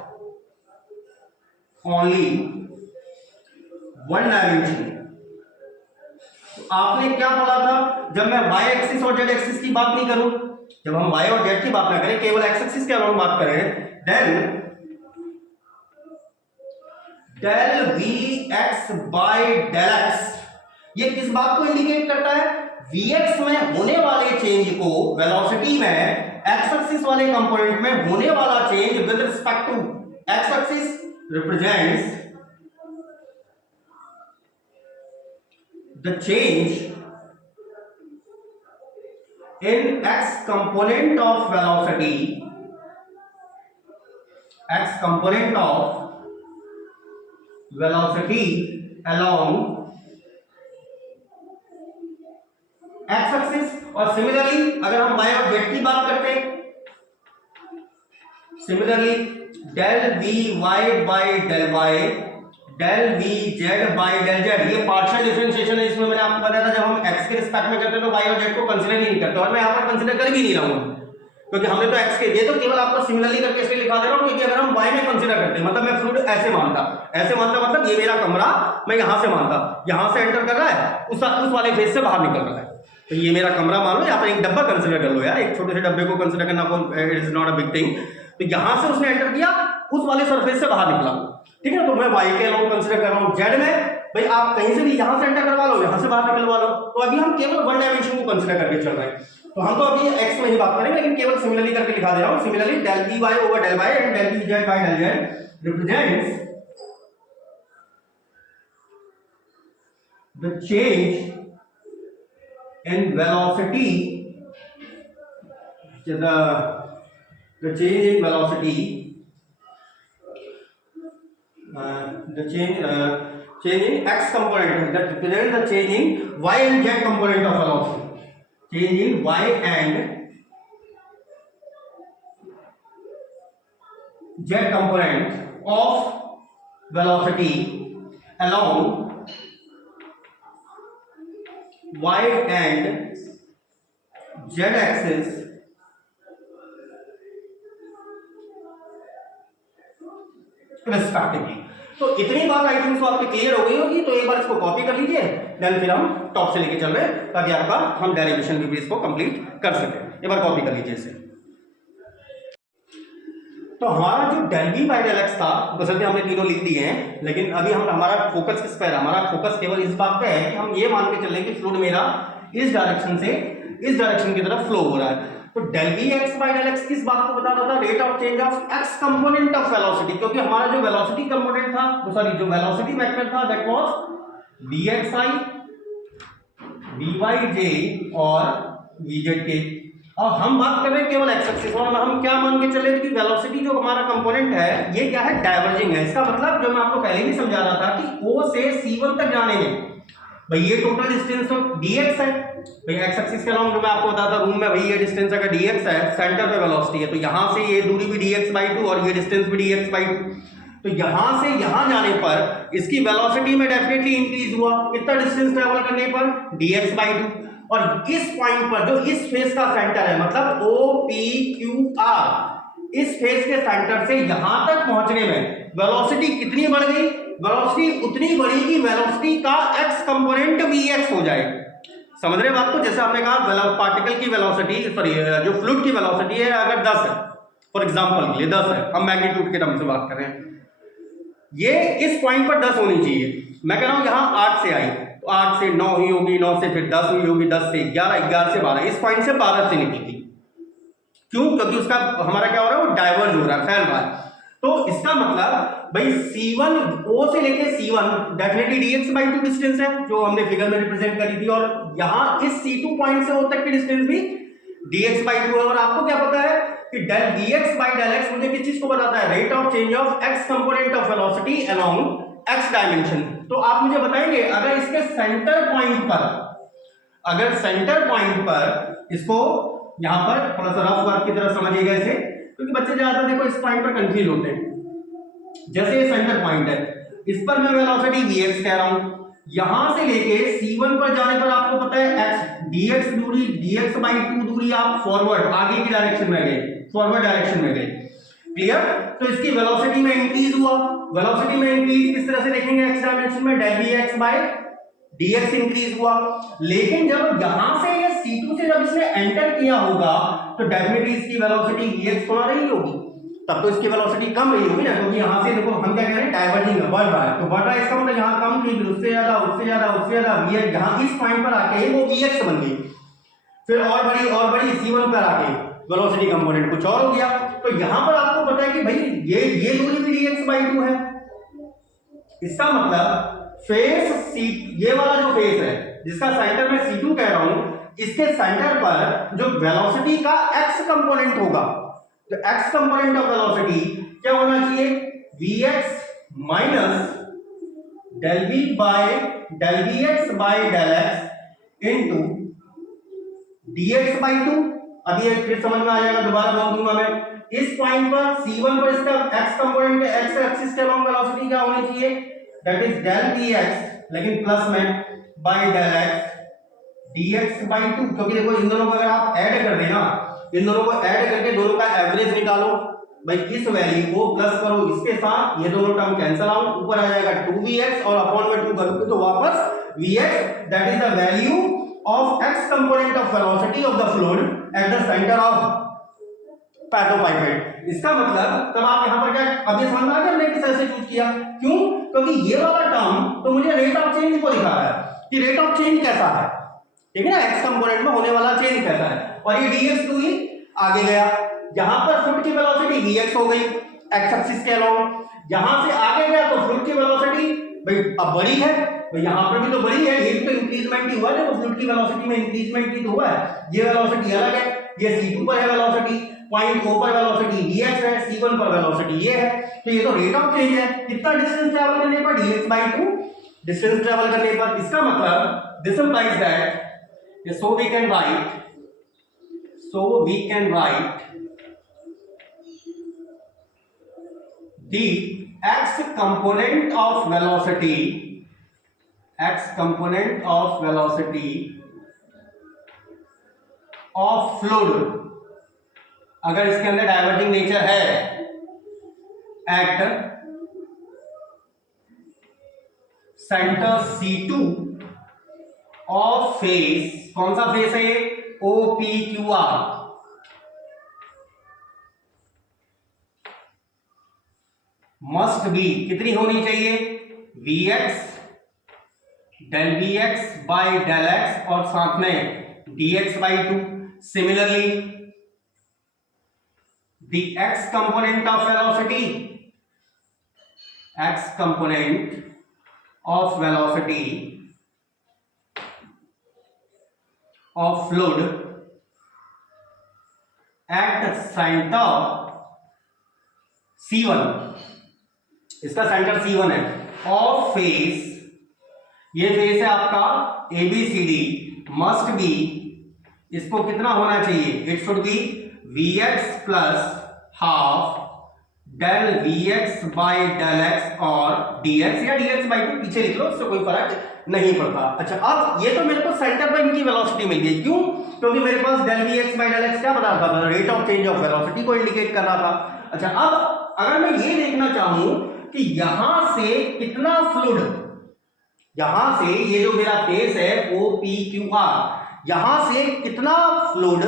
only one dimension। तो आपने क्या पढ़ा था, जब मैं y एक्सिस और z एक्सिस की बात नहीं करूं, जब हम y और z की बात ना करें, केवल x एक्सिस के अलावा बात करें, then del vx by del x, ये किस बात को इंडिकेट करता है, vx में होने वाले चेंज को वेलोसिटी में x एक्सिस वाले कंपोनेंट में होने वाला change with respect to x axis represents the change in x component of velocity, x component of velocity along x axis। और सिमिलरली अगर हम y और z की बात करते हैं, similarly del vy by del y del v z by del z, ये partial differentiation है। इसमें मैंने आपको बताया था जब हम x के रिस्पेक्ट में करते हैं तो y और z को कंसीडर नहीं करते, और मैं यहाँ पर कंसीडर कर भी नहीं रहा हूँ क्योंकि हमने तो x के, ये तो केवल आपको सिमिलरली करके इसलिए लिखा दे रहा हूँ क्योंकि अगर हम y में कंसीडर करते हैं, मतलब मैं फ्लूइड ऐसे मानता मतलब ये मेरा कमरा, मैं यहाँ से मानता, यहाँ से एंटर कर रहा है, उस वाले फेज से बाहर निकल रहा है, तो ये मेरा कमरा मान लो, यहाँ पर एक डब्बा कंसीडर कर लो यार, एक छोटे से डब्बे को कंसीडर करना it is not a big thing. तो यहाँ से उसने एंटर किया, उस वाले सरफेस से बाहर निकला, ठीक है, तो मैं y के अलाउंग कंसीडर कर रहा हूँ। z में भाई आप कहीं से भी यहाँ से एंटर करवा लो, यहाँ से बाहर निकलवा लो, तो अभी हम केवल वन डायमेंशन को कंसीडर करके चल रहे हैं, तो हम तो अभी x में ही बात करेंगे, लेकिन केवल सिमिलरली करके दिखा दे रहा हूँ। Similarly del v y over del y and del v z by del z represents the change in velocity, the change in velocity, the change in x component, that represents the change in y and z component of velocity, change in y and z component of velocity along y and z axis respectively. तो इतनी बात I think so आपकी clear हो गई होगी, तो एक बार इसको कॉपी कर लीजिए, देन फिर हम टॉप से लेके चल रहे हैं ताकि आपका हम डेरिवेशन भी इसको कंप्लीट कर सके। एक बार कॉपी कर लीजिए इसे। तो हमारा जो del v by del x था, बशर्ते हमने तीनों लिख दिए हैं, लेकिन अभी हम हमारा फोकस किस पर है? हमारा फोकस केवल इस बात पे है कि हम ये मान के चल रहे हैं कि फ्लूइड मेरा इस डायरेक्शन से इस डायरेक्शन की तरफ फ्लो हो रहा है। तो del v x by del x किस बात को बता रहा था? Rate of change of x component of velocity, क्योंकि हमारा जो वेलोसिटी कंपोनेंट था, सॉरी जो वेलोसिटी वेक्टर था, दैट वाज vxi, vyj और vzk। और हम बात कर रहे हैं केवल एक्स एक्सिस, और हम क्या मान के चले कि वेलोसिटी जो हमारा कंपोनेंट है ये क्या है? डाइवर्जिंग है। इसका मतलब जो मैं आपको पहले भी समझा रहा था कि O से C1 तक जाने में भाई ये टोटल डिस्टेंस तो dx है, भाई एक्स एक्सिस के अलाउंग जो मैं आपको बताता रूम में, भाई ये डिस्टेंस अगर dx है, सेंटर पे वेलोसिटी है, तो यहां से ये दूरी भी dx/2 और ये डिस्टेंस भी dx/2, तो यहां से यहां जाने पर इसकी वेलोसिटी में डेफिनेटली इंक्रीज हुआ। कितना डिस्टेंस ट्रेवल करने पर? dx/2। और इस पॉइंट पर जो इस फेस का सेंटर है, मतलब OPQR, इस फेस के सेंटर से यहां तक पहुंचने में वेलोसिटी कितनी बढ़ गई? वेलोसिटी उतनी बढ़ी कि वेलोसिटी का x कंपोनेंट vx हो जाए। समझ रहे बात को? जैसे हमने कहा पार्टिकल की वेलोसिटी, सॉरी जो फ्लूइड की वेलोसिटी है अगर 10 है, फॉर एग्जांपल के लिए 10 है, हम मैग्नीट्यूड के टर्म से बात कर रहे हैं, ये इस पॉइंट पर 10 होनी चाहिए। मैं कह रहा हूं यहां 8 से आई तो 8 से 9 हुई होगी, 9 से फिर 10 हुई होगी, 10 से 11, 11 से 12, इस पॉइंट से 12 से निकली। क्यों? क्योंकि उसका हमारा क्या हो रहा है? वो डाइवर्ज हो रहा है, फैल रहा है। तो इसका मतलब भाई C1 O से लेके C1 डेफिनेटली dx/2 डिस्टेंस है जो हमने फिगर में रिप्रेजेंट करी थी, और यहां इस C2 पॉइंट से O तक की डिस्टेंस भी dx/2 है। और आपको क्या पता है कि del dx by del x मुझे किस चीज को बताता है? Rate of change of x component of velocity along x dimension. तो आप मुझे बताएंगे अगर इसके सेंटर पॉइंट पर, अगर सेंटर पॉइंट पर इसको यहां पर थोड़ा सा रफ वर्क की तरह समझिएगा इसे, क्योंकि बच्चे ज्यादातर देखो इस पॉइंट पर कंफ्यूज होते हैं। जैसे ये सेंटर पॉइंट है, इस पर मैं वेलोसिटी vx कह रहा हूं, यहां से लेके C1 पर जाने पर आपको पता है x dx दूरी, dx/2 दूरी आप फॉरवर्ड आगे की डायरेक्शन में गए, फॉरवर्ड डायरेक्शन में गए। क्लियर? तो इसकी वेलोसिटी में इंक्रीज हुआ। वेलोसिटी में इंक्रीज किस तरह से देखेंगे? x डायमेंशन में del vx by dx increase हुआ। लेकिन जब यहां से ये C2 से जब इसने एंटर किया होगा तो डेफिनेटली इसकी वेलोसिटी vx थोड़ा रही होगी, तब तो इसकी वेलोसिटी कम रही होगी ना, क्योंकि यहां से देखो हम क्या कह रहे हैं? डाइवर्जिंग है, बढ़ रहा है, तो बढ़ रहा है इसका मतलब यहां कम थी, फिर उससे ज्यादा, उससे ज्यादा, उससे ज्यादा, vx यहां इस पॉइंट पर आके वो vx बन गई, फिर और बड़ी C1 पर आके वेलोसिटी कंपोनेंट कुछ और हो गया। तो यहां पर आपको पता है कि भाई ये दूरी भी dx/2 है। इसका मतलब फेस C, ये वाला जो फेस है जिसका सेंटर में C2 कह रहा हूं, इसके सेंटर पर जो वेलोसिटी का x कंपोनेंट होगा, तो x कंपोनेंट ऑफ वेलोसिटी क्या होना चाहिए? vx minus del v by del vx by del x into dx/2। अब ये फिर समझ में आ जाएगा, दोबारा बोल दूंगा मैं। इस पॉइंट पर C1 पर इसका x कंपोनेंट, x एक्सिस के अलोंग वेलोसिटी क्या होनी चाहिए? That is del v x, लेकिन प्लस में by del x dx by 2, क्योंकि देखो इन दोनों को अगर आप ऐड कर देना, इन दोनों को ऐड करके दोनों का एवरेज निकालो भाई, इस वैल्यू को प्लस करो इसके साथ, ये दोनों टर्म कैंसिल आउट, ऊपर आ जाएगा 2vx और अपॉन में 2 करोगे तो वापस vx, that is the value of x component of velocity of the fluid at the center of parallelepiped. इसका मतलब तब आप यहां पर क्या, अब ये समझ में आ गया हमने किस तरह से चूज किया, क्यों, क्योंकि ये वाला टर्म तो मुझे रेट ऑफ चेंज को दिखा रहा है कि रेट ऑफ चेंज कैसा है, ठीक है ना, x कंपोनेंट में होने वाला चेंज कैसा है, और ये dx2 ही आगे गया, यहां पर फ्लूइड की वेलोसिटी vx हो गई x एक्सिस के अलोंग, यहां से आगे गया तो फ्लूइड की वेलोसिटी भाई अब बड़ी है, तो यहां पर भी तो बड़ी है, ये भी तो इंक्रीजमेंट ही हुआ है, तो फ्लूइड की वेलोसिटी में इंक्रीजमेंट भी तो हुआ है, ये वेलोसिटी अलग है, ये c2 पर है वेलोसिटी, पॉइंट O पर वेलोसिटी dx है, c1 पर वेलोसिटी ये है, तो ये तो रेट ऑफ चेंज है, कितना डिस्टेंस ट्रैवल करने पर dx/2 डिस्टेंस ट्रैवल करने पर, इसका मतलब this implies that so we can write the x component of velocity of fluid, अगर इसके अंदर डाइवर्जिंग नेचर है, at centre C2 of face, कौन सा फेस है ये, OPQR, मस्ट बी कितनी होनी चाहिए, Vx del Vx by del x और साथ में dx/2। Similarly the x component of velocity of fluid at center C1, इसका सेंटर C1 है, ऑफ फेस, ये फेस है आपका ABCD, मस्ट बी, इसको कितना होना चाहिए, it should be Vx plus half del Vx by del x और dx या dx/2 पीछे लिख लो, इससे कोई फर्क नहीं पड़ता। अच्छा, अब ये तो मेरे को सेंटर पर इनकी वेलोसिटी मिल गई, क्यों, क्योंकि मेरे पास del Vx by del x क्या बता रहा था, rate of change of velocity को इंडिकेट कर रहा था। अच्छा, अब अगर मैं ये देखना चाहूं कि यहां से कितना फ्लूइड, यहां से ये जो मेरा फेस है OPQR, यहां से कितना फ्लूइड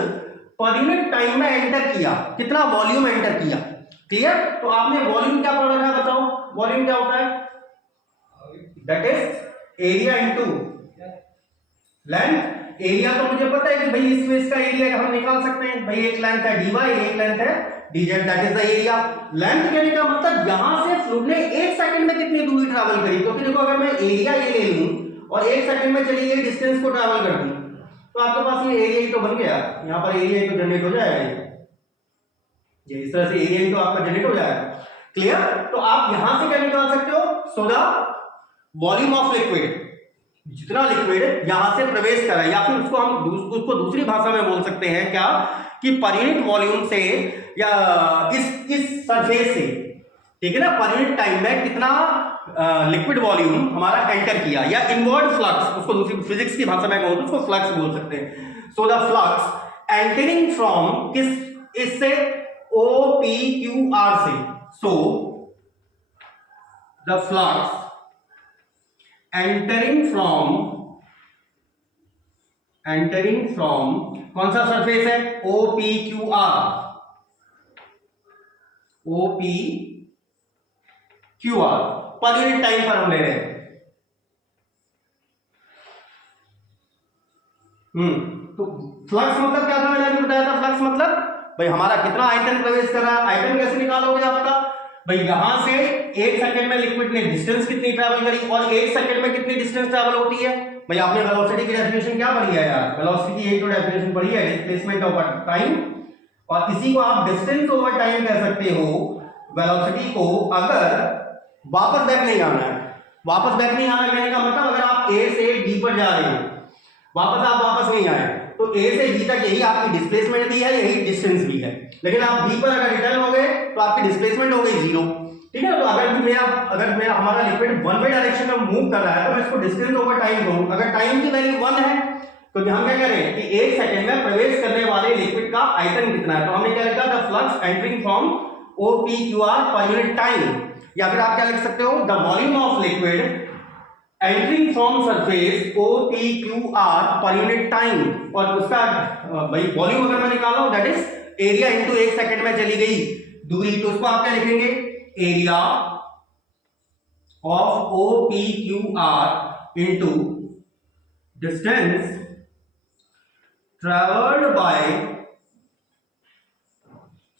पर यूनिट टाइम में एंटर किया, कितना वॉल्यूम एंटर किया, क्लियर। तो आपने वॉल्यूम क्या पढ़ा था, बताओ वॉल्यूम क्या होता है, that is area into length. Area तो मुझे पता है कि भाई इस फेस का एरिया हम निकाल सकते हैं, भाई एक लेंथ है dy, एक लेंथ है dz, that is the area. Length कहने का मतलब यहां से फ्लूइड ने 1 सेकंड में कितनी दूरी ट्रैवल करी, क्योंकि देखो अगर मैं एरिया ये ले लूं और 1 सेकंड में चली ये डिस्टेंस को ट्रैवल कर दूं, तो आपके पास ये एरिया ही तो बन गया, यहां पर एरिया ही तो जनरेट हो जाएगा, ये इस तरह से एरिया ही तो आपका जनरेट हो जाएगा, क्लियर। तो आप यहां से क्या निकाल सकते हो, so the volume of liquid, जितना लिक्विड यहां से प्रवेश कर रहा है, या फिर उसको दूसरी भाषा में बोल सकते हैं क्या, कि पर यूनिट वॉल्यूम से या इस सरफेस से, ठीक है ना, पर यूनिट टाइम में कितना लिक्विड वॉल्यूम हमारा एंटर किया, या इनवर्ड फ्लक्स, उसको दूसरी फिजिक्स की भाषा में कहूं तो उसको फ्लक्स बोल सकते हैं। So the flux entering from किस, इससे OPQR से, so the flux entering from कौन सा सरफेस है, OPQR पर यूनिट टाइम पर हम ले रहे हैं। तो फ्लक्स मतलब क्या था, मैंने अभी बताया था, फ्लक्स मतलब भाई हमारा कितना आयतन प्रवेश कर रहा है। आयतन कैसे निकालोगे आपका, भाई यहां से 1 सेकंड में लिक्विड ने डिस्टेंस कितनी ट्रैवल करी, और 1 सेकंड में कितनी डिस्टेंस ट्रैवल होती है। भाई आपने वेलोसिटी की डेफिनेशन क्या पढ़ी है यार, वेलोसिटी की एक तो डेफिनेशन पढ़ी है, डिस्प्लेसमेंट ओवर टाइम, और इसी को आप डिस्टेंस ओवर टाइम कह सकते हो। वेलोसिटी को अगर वापस बैक नहीं आना है, वापस बैक नहीं आना कहने का मतलब अगर आप A से D पर जा रहे हो, वापस नहीं आए, तो A से B तक यही आपकी डिस्प्लेसमेंट भी है, यही डिस्टेंस भी है। लेकिन आप B पर अगर रिटर्न हो गए तो आपकी डिस्प्लेसमेंट हो गई 0, ठीक है। तो अगर मेरा हमारा लिक्विड वन वे डायरेक्शन में मूव कर रहा है तो मैं इसको डिस्टेंस ओवर टाइम कहूं। अगर टाइम की वैल्यू 1 है तो हम क्या करें कि 1 सेकंड में प्रवेश करने वाले लिक्विड का आयतन कितना है, तो हमने क्या लिखा, the flux entering from OPQR per unit time, या फिर आप क्या लिख सकते हो, the volume of liquid entering from surface OPQR per unit time, और उसका भाई वॉल्यूम अगर मैं निकाला हूं that is area into 1 second में चली गई दूरी, तो उसको आप क्या लिखेंगे, area of OPQR into distance travelled by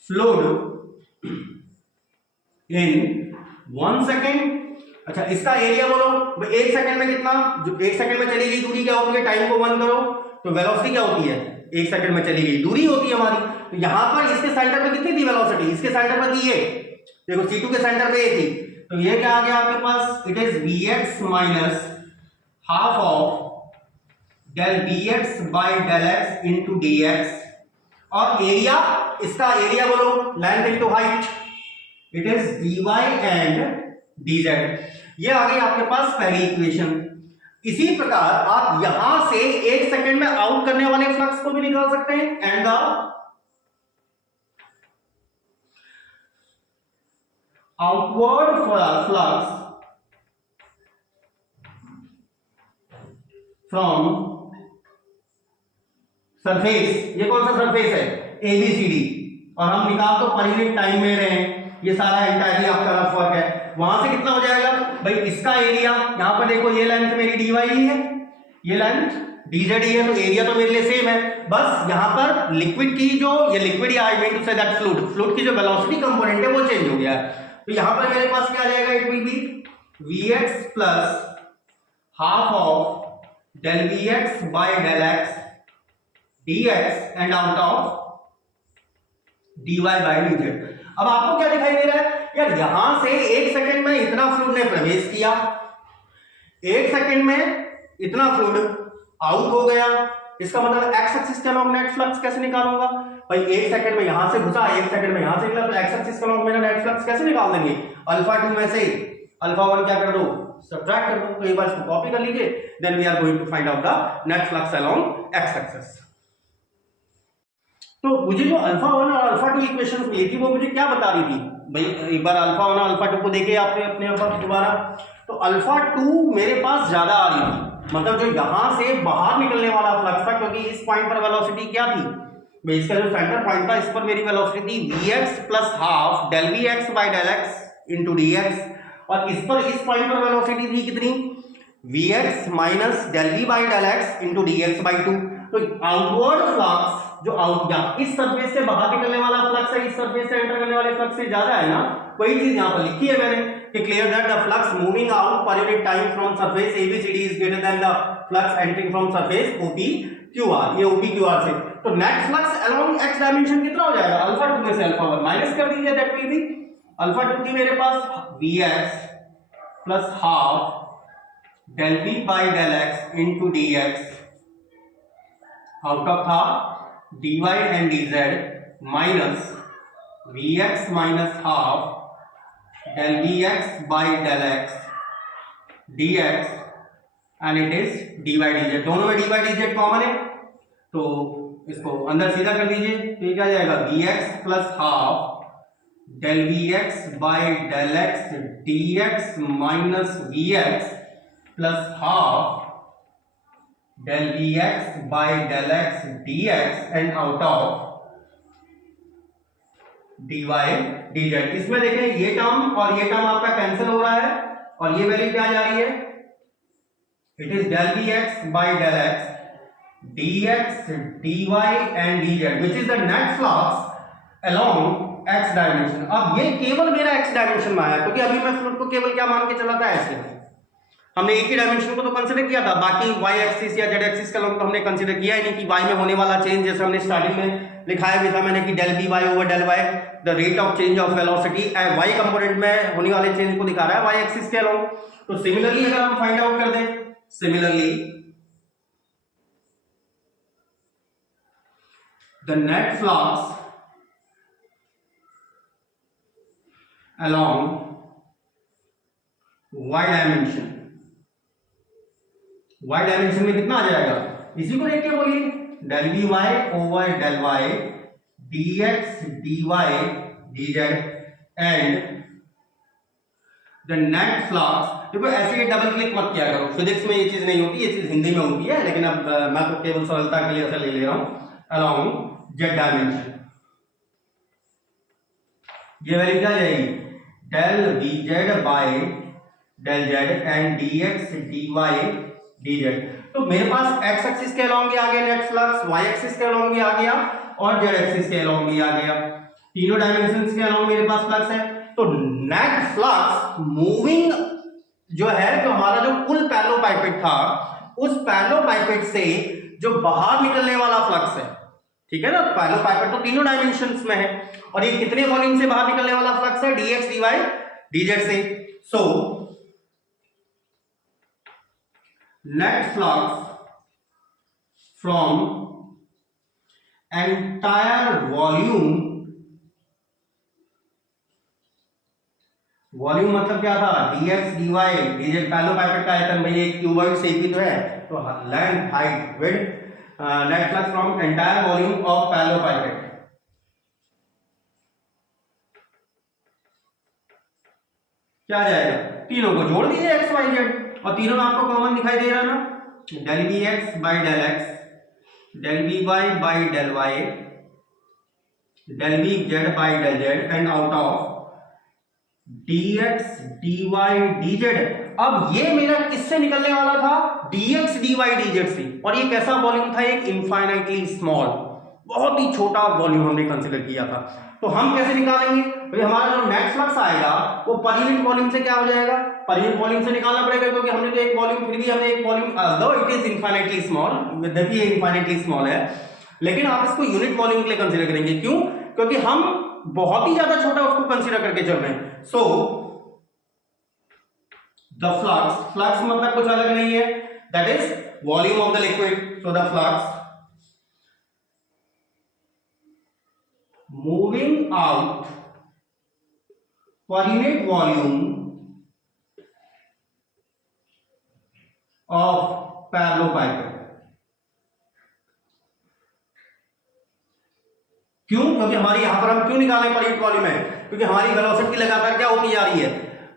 fluid in 1 second. अच्छा, इसका एरिया बोलो, 1 सेकंड में कितना, जो 1 सेकंड में चली गई दूरी क्या होती है, टाइम को 1 करो तो वेलोसिटी क्या होती है, 1 सेकंड में चली गई दूरी होती है हमारी। तो यहां पर इसके सेंटर पे कितनी थी वेलोसिटी, इसके सेंटर पर थी ये, देखो C2 के सेंटर पे ये थी, तो ये क्या आ गया आपके पास, it is Vx minus half of del Vx by del x into dx, और एरिया, इसका एरिया बोलो, length into height, it is dy and dz। ये आ गई आपके पास पहली इक्वेशन। इसी प्रकार आप यहां से 1 सेकंड में आउट करने वाले फ्लक्स को भी निकाल सकते हैं, and the outward flux from surface, ये कौन सा सरफेस है, ABCD, और हम निकाल तो पर यूनिट टाइम में रहे हैं, ये सारा एंटायरली आपका रफ वर्क है। वहां से कितना हो जाएगा भाई, इसका एरिया, यहां पर देखो ये लेंथ मेरी dy ही है, ये लेंथ dz ही है, तो एरिया तो मेरे लिए सेम है, बस यहां पर लिक्विड की जो, ये लिक्विड या I mean to say that fluid की जो वेलोसिटी कंपोनेंट है वो चेंज हो गया है। तो यहां पर मेरे पास क्या आ जाएगा, it will be Vx plus half of del Vx by del x dx and out of dy by dz। अब आपको क्या दिखाई दे रहा है यार, यहां से 1 सेकंड में इतना फ्लूइड ने प्रवेश किया, 1 सेकंड में इतना फ्लूइड आउट हो गया, इसका मतलब एक्स एक्सिस के अलॉन्ग नेट फ्लक्स कैसे निकालूंगा भाई, 1 सेकंड में यहां से घुसा, 1 सेकंड में यहां से निकला, तो एक्स एक्सिस के अलॉन्ग मेरा नेट फ्लक्स कैसे निकाल देंगे, अल्फा 2 में से अल्फा 1 क्या कर दो, सब्ट्रैक्ट कर दो, तो एक बार इसको कॉपी कर लीजिए, then we are going to find out the net flux along x axis. तो मुझे जो अल्फा 1 और अल्फा 2 इक्वेशंस मिली थी वो मुझे क्या बता रही थी भाई, एक बार अल्फा 1 और अल्फा 2 को देखे आपने अपने आप दोबारा, तो अल्फा 2 मेरे पास ज्यादा आ रही थी, मतलब जो यहां से बाहर निकलने वाला फ्लक्स था, क्योंकि इस पॉइंट पर वेलोसिटी क्या थी भाई, इसका जो सेंटर पॉइंट था इस पर मेरी वेलोसिटी थी Vx plus half del Vx by del x into dx, और इस पर इस पॉइंट पर वेलोसिटी थी कितनी, Vx minus del V by del x into dx by 2। तो आउटवर्ड फ्लक्स जो आउट या इस सरफेस से बाहर निकलने वाला फ्लक्स है, इस सरफेस से एंटर करने वाले फ्लक्स से ज्यादा है ना, वही चीज यहां पर लिखी है मैंने कि clear that the flux moving out per unit time from surface ABCD is greater than the flux entering from surface OPQR, ये OPQR से, तो net flux along x dimension कितना हो जाएगा, अल्फा 2 में से अल्फा 1 माइनस कर दीजिए, दैट विल बी अल्फा 2 की मेरे पास Vx plus half del V by del x into dx, out of था dy and dz minus Vx minus half del Vx by del x dx and it is dy dz, दोनों में dy dz common है, तो इसको अंदर सीधा कर दीजिए, तो ये क्या जाएगा Vx plus half del Vx by del x dx minus Vx plus half del Vx by del x dx and out of dy dz। इसमें देखें ये टर्म और ये टर्म आपका कैंसिल हो रहा है, और ये वैल्यू क्या जा रही है, it is del Vx by del x dx dy and dz which is the net flux along x dimension. अब ये केवल मेरा x डायमेंशन में आया, क्योंकि अभी मैं फ्लूइड को केवल क्या मान के चला था, ऐसे हमने एक ही डायमेंशन को तो कंसीडर किया था, बाकी y एक्सिस या z एक्सिस का तो हमने कंसीडर किया ही नहीं कि y में होने वाला चेंज, जैसे हमने स्टार्टिंग में लिखाया भी था मैंने कि del b y over del y the rate of change of velocity y component में होने वाले चेंज को दिखा रहा है y एक्सिस के अलोंग। तो सिमिलरली अगर हम फाइंड आउट कर दें, similarly the net flux along y dimension, y dimension में कितना आ जाएगा, इसी को देख के बोलिए, del v y over del y d x d y d z and the net flux. देखो ऐसे डबल क्लिक मत किया करो, फिजिक्स में ये चीज नहीं होती, ये चीज हिंदी में होती है, लेकिन अब मैं तो केवल सरलता के लिए ऐसा ले रहा हूं, अलोंग जेड डायमेंशन। ये वैल्यू क्या जाएगी, del v z by del z and d x d y d z. तो मेरे पास एक्स एक्सिस के अलोंग भी आ गया नेट फ्लक्स, वाई एक्सिस के अलोंग भी आ गया और जेड एक्सिस के अलोंग भी आ गया, तीनों डायमेंशंस के अलोंग मेरे पास फ्लक्स है। तो नेट फ्लक्स मूविंग जो है, तो हमारा जो कुल पैरेलल पाइपेट था, उस पैरेलल पाइपेट से जो बाहर निकलने वाला फ्लक्स है, ठीक है ना, पैरेलल पाइपेट तो तीनों डायमेंशंस में है, और ये कितने वॉल्यूम से बाहर निकलने वाला फ्लक्स है, dx dy dz से। So net flux from entire volume, volume मतलब क्या था, dx dy dz, parallel pipette का आयतन, भाई एक क्यूबॉइड शेप ही तो है, तो length height width, net flux from entire volume of parallel pipette. क्या आ जाएगा, तीनों को जोड़ दीजिए एक्स वाई जेड, और तीनों में आपको कॉमन दिखाई दे रहा है ना, del v x by del x, del v y by del y, del v z by del z and out of dx dy dz। अब ये मेरा किससे निकलने वाला था, dx dy dz से, और ये कैसा वॉल्यूम था, एक इनफाइनाइटली स्मॉल, बहुत ही छोटा वॉल्यूम हमने कंसीडर किया था। तो हम कैसे निकालेंगे, भाई हमारा जो नेट फ्लक्स आएगा वो पर यूनिट वॉल्यूम से क्या हो जाएगा, पर यूनिट वॉल्यूम से निकालना पड़ेगा, क्योंकि हमने तो एक वॉल्यूम, फिर भी हमने एक वॉल्यूम, दो इट इज इनफाइनाइटली स्मॉल, यद्यपि ये इनफाइनाइटली स्मॉल है, लेकिन आप इसको यूनिट वॉल्यूम के लिए कंसीडर करेंगे, क्यों, क्योंकि हम बहुत ही ज्यादा छोटा उसको कंसीडर करके चल रहे हैं। सो द फ्लक्स, फ्लक्स मतलब कुछ अलग नहीं है, that is volume of the liquid. So the flux moving out per unit volume of parallel pipette. क्यों, क्योंकि हमारी यहां पर हम क्यों निकालें पर यूनिट वॉल्यूम है, क्योंकि हमारी वेलोसिटी लगातार क्या होती जा रही है,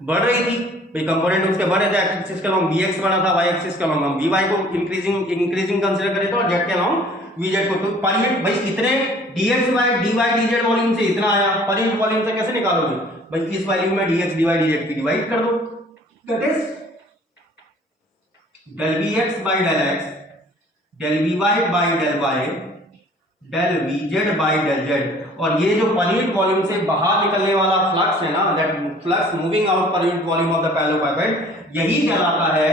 बढ़ रही थी, भाई कंपोनेंट उसके बढ़े थे, एक्स एक्सिस के अलोंग vx बढ़ा था, y एक्सिस के अलोंग हम vy को इंक्रीजिंग कंसीडर करें, तो z के अलोंग vz को, तो पर यूनिट भाई इतने dx by dy dz volume से इतना आया, पर यूनिट वॉल्यूम से कैसे निकालोगे, भाई इस वॉल्यूम में dx dy dz की डिवाइड कर दो, that is del vx by del x, del vy by del y, del vz by del z। और ये जो पर यूनिट वॉल्यूम से बाहर निकलने वाला फ्लक्स है ना, that flux moving out per unit volume of the parallel pipette, यही कहलाता है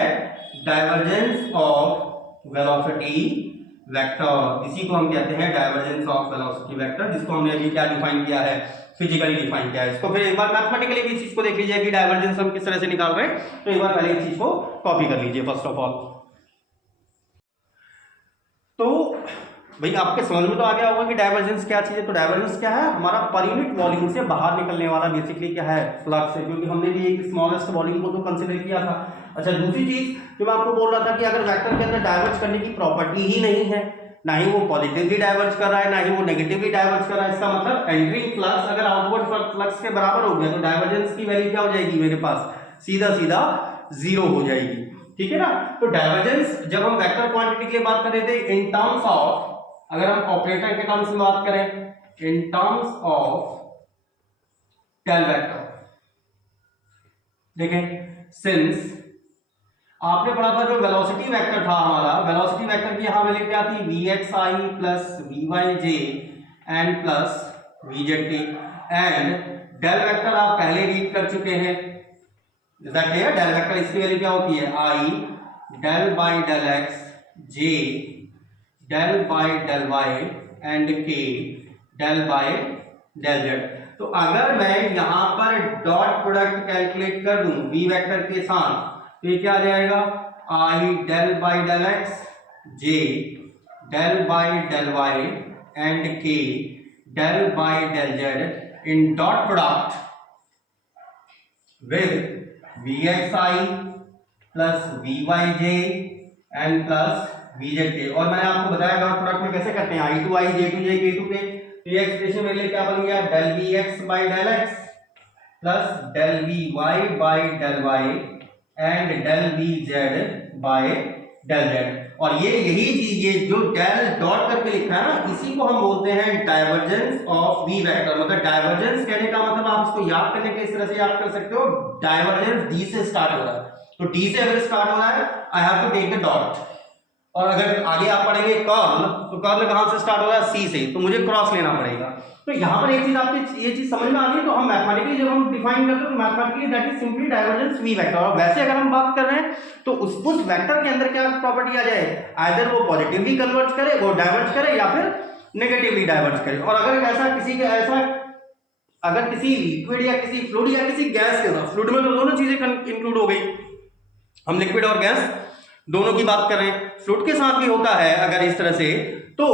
डाइवर्जेंस ऑफ वेलोसिटी वेक्टर। इसी को हम कहते हैं डाइवर्जेंस ऑफ वेलोसिटी वेक्टर, जिसको हमने अभी क्या डिफाइन किया है, फिजिकली डिफाइन किया है। इसको फिर एक बार मैथमेटिकली भी इस चीज को देख लीजिए कि डाइवर्जेंस हम किस तरह से निकाल रहे हैं, तो एक बार पहले इस चीज को कॉपी कर लीजिए फर्स्ट ऑफ ऑल। तो भाई आपके समझ में तो आ गया होगा कि डाइवर्जेंस क्या चीज है। तो डाइवर्जेंस क्या है, हमारा पर यूनिट वॉल्यूम से बाहर निकलने वाला बेसिकली क्या है, फ्लक्स है, क्योंकि हमने भी एक स्मॉलेस्ट वॉल्यूम को तो कंसीडर किया था। अच्छा, दूसरी चीज जो मैं आपको बोल रहा था कि अगर वेक्टर के अंदर डाइवर्ज करने की प्रॉपर्टी ही नहीं है, ना ही वो पॉजिटिवली डाइवर्ज कर रहा है, ना ही वो नेगेटिवली डाइवर्ज कर रहा है, इसका मतलब एंट्रिंग फ्लक्स अगर आउटवर्ड फ्लक्स के बराबर हो गया, तो डाइवर्जेंस की वैल्यू क्या हो जाएगी मेरे पास, सीधा सीधा जीरो हो जाएगी, ठीक है ना। तो डाइवर्जेंस जब हम वेक्टर क्वांटिटी की बात कर रहे थे इन टर्म्स ऑफ, अगर हम ऑपरेटर के टर्म्स में बात करें in terms of del vector, देखें सिंस आपने पढ़ा था जो वेलोसिटी वेक्टर था हमारा, वेलोसिटी वेक्टर की यहां वैल्यू क्या थी, vxi plus vyj and plus vzt, and del vector आप पहले रीड कर चुके हैं, is that clear. Del vector इसकी वैल्यू क्या होती है, i del by del x, j del by del y and k del by del z। तो अगर मैं यहां पर डॉट प्रोडक्ट कैलकुलेट कर दूं v वेक्टर के साथ, तो ये क्या आ जाएगा, i del by del x, j del by del y and k del by del z in dot product with Vxi plus Vyj and plus Vzk। और मैंने आपको बताया डॉट प्रोडक्ट में कैसे करते हैं, I2i J2j K2k। तो ये एक्सप्रेशन मेरे लिए क्या बन गया, del Vx by del x plus del Vy by del y and del Vz by del z. और ये यही चीज, ये जो डेल डॉट करके लिखा है ना, इसी को हम बोलते हैं डाइवर्जेंस ऑफ वी वेक्टर। मतलब डाइवर्जेंस कहने का मतलब आप इसको याद करने के इस तरह से याद कर सकते हो, डाइवर्जेंस डी से स्टार्ट हो रहा है, तो डी से अगर स्टार्ट हो रहा है I have to take the dot. और अगर आगे आप पढ़ेंगे कर्ल, तो कर्ल कहां से स्टार्ट हो रहा है, सी से, तो मुझे क्रॉस लेना पड़ेगा। तो यहां पर एक चीज आपकी ये चीज समझ में आ गई। तो हम मैथमेटिकली जब हम डिफाइन करते हैं तो mathematically that is simply divergence v vector. और वैसे अगर हम बात कर रहे हैं तो उस वेक्टर के अंदर क्या प्रॉपर्टी आ जाए, आइदर वो पॉजिटिवली कन्वर्ज करे, वो डाइवर्ज करे, या फिर नेगेटिवली डाइवर्ज करे। और अगर ऐसा किसी के ऐसा अगर किसी लिक्विड या किसी फ्लूइड या किसी गैस के साथ, फ्लूइड में तो दोनों चीजें इंक्लूड हो गई, हम लिक्विड और गैस दोनों की बात कर रहे हैं, फ्लूइड के साथ भी होता है अगर इस तरह से, तो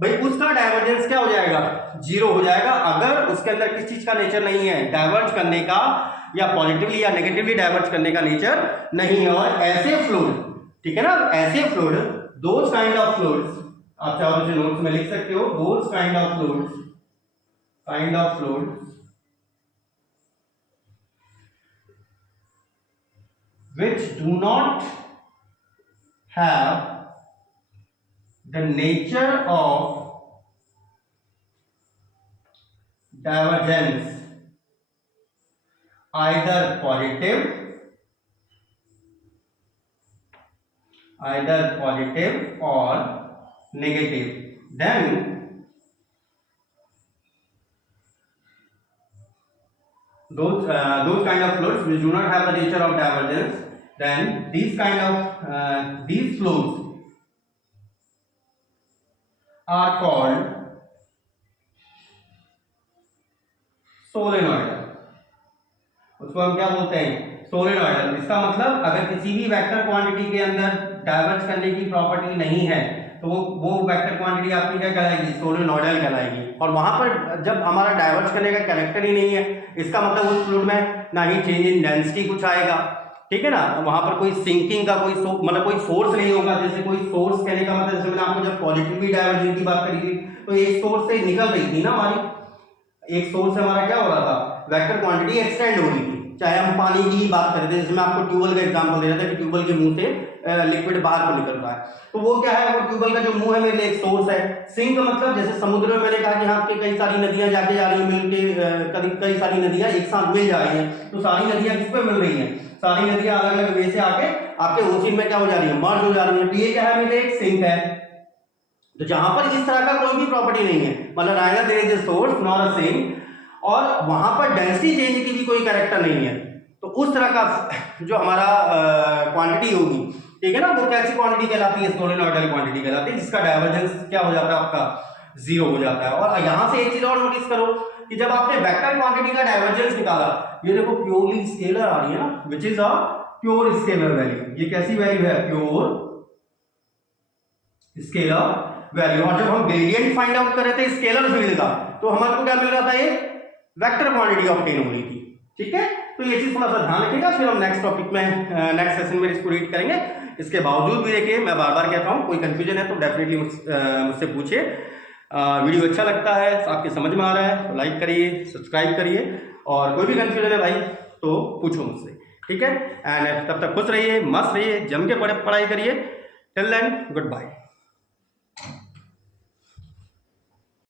भाई उसका डाइवर्जेंस क्या हो जाएगा, जीरो हो जाएगा। अगर उसके अंदर किस चीज का नेचर नहीं है, डाइवर्ज करने का या पॉजिटिवली या नेगेटिवली डाइवर्ज करने का नेचर नहीं है। और ऐसे फ्लूइड, ठीक है ना, ऐसे fluid, those kind of fluids, आप चाहो तो नोट्स में लिख सकते हो, those kind of fluids which do not have the nature of divergence, either positive or negative, then those kind of fluids which do not have the nature of divergence, then these kind of these fluids are called solenoidal. उसको हम क्या बोलते हैं, solenoidal. इसका मतलब अगर किसी भी वेक्टर क्वांटिटी के अंदर डाइवर्ज करने की प्रॉपर्टी नहीं है तो वो वेक्टर क्वांटिटी आपकी क्या कहलाएगी, सोलेनॉइडल कहलाएगी। और वहां पर जब हमारा डाइवर्ज करने का कैरेक्टर ही नहीं है, इसका मतलब उस फ्लूइड में ना ही चेंज इन डेंसिटी कुछ आएगा, ठीक है ना, वहां पर कोई सिंकिंग का कोई मतलब कोई सोर्स नहीं होगा। जैसे कोई सोर्स कहने का मतलब, जैसे मैंने आपको जब पॉजिटिवली डाइवर्जेंस की बात करी थी, तो एक सोर्स से निकल रही थी ना हमारी, एक सोर्स से हमारा क्या हो रहा था, वेक्टर क्वांटिटी एक्सटेंड हो रही थी। चाहे हम पानी की ही बात करते थे, जिसमें आपको ट्यूबवेल का एग्जांपल दे रहा था कि ट्यूबवेल के मुंह से लिक्विड बाहर को निकल रहा है, तो वो क्या है, वो ट्यूबवेल का जो मुंह है मेरे लिए एक सोर्स है। सिंक मतलब जैसे समुद्र में मैंने कहा कि यहाँ पे कई सारी नदियां जाके जा रही हैं, मिलके कई सारी नदियां एक साथ मिल जा रही हैं, तो सारी नदियां किस पे मिल रही हैं, सारी नदियां अलग अलग वे से आके आपके ओशन में क्या हो जा रही है, मर्ज हो जा रही है। तो ये क्या है, मेरे एक सिंक है। तो जहां पर इस तरह का कोई भी प्रॉपर्टी नहीं है, मतलब neither there is a source nor a sink, और वहां पर डेंसिटी चेंज की भी कोई कैरेक्टर नहीं है, तो उस तरह का जो हमारा क्वांटिटी होगी, ठीक है ना, वो कैसी क्वांटिटी कहलाती है, सोलेनॉइडल क्वांटिटी कहलाती है, जिसका डाइवर्जेंस क्या हो जाता है, आपका जीरो हो जाता है। और यहां से एक चीज और नोटिस करो कि जब आपने वेक्टर क्वांटिटी का डाइवर्जेंस निकाला, ये देखो प्योरली स्केलर आ रही है ना, which is a pure scalar value. ये कैसी वैल्यू है, प्योर स्केलर वैल्यू। और जब हम ग्रेडियंट फाइंड आउट कर रहे थे स्केलर फील्ड का, तो हमारे को क्या मिल रहा था, ये वेक्टर क्वांटिटी ऑब्टेन हो रही थी, ठीक है। तो ये चीज थोड़ा सा ध्यान रखिएगा, फिर हम नेक्स्ट टॉपिक में नेक्स्ट सेशन में इसको रीड करेंगे। इसके बावजूद भी देखिए, मैं बार बार कहता हूँ, कोई कंफ्यूजन है तो डेफिनेटली मुझसे पूछिए। वीडियो अच्छा लगता है, आपके समझ में आ रहा है तो लाइक करिए, सब्सक्राइब करिए, और कोई भी कंफ्यूजन है भाई तो पूछो मुझसे, ठीक है। एंड तब तक खुश रहिए, मस्त रहिए, जम के पढ़ाई करिए। Till then good bye.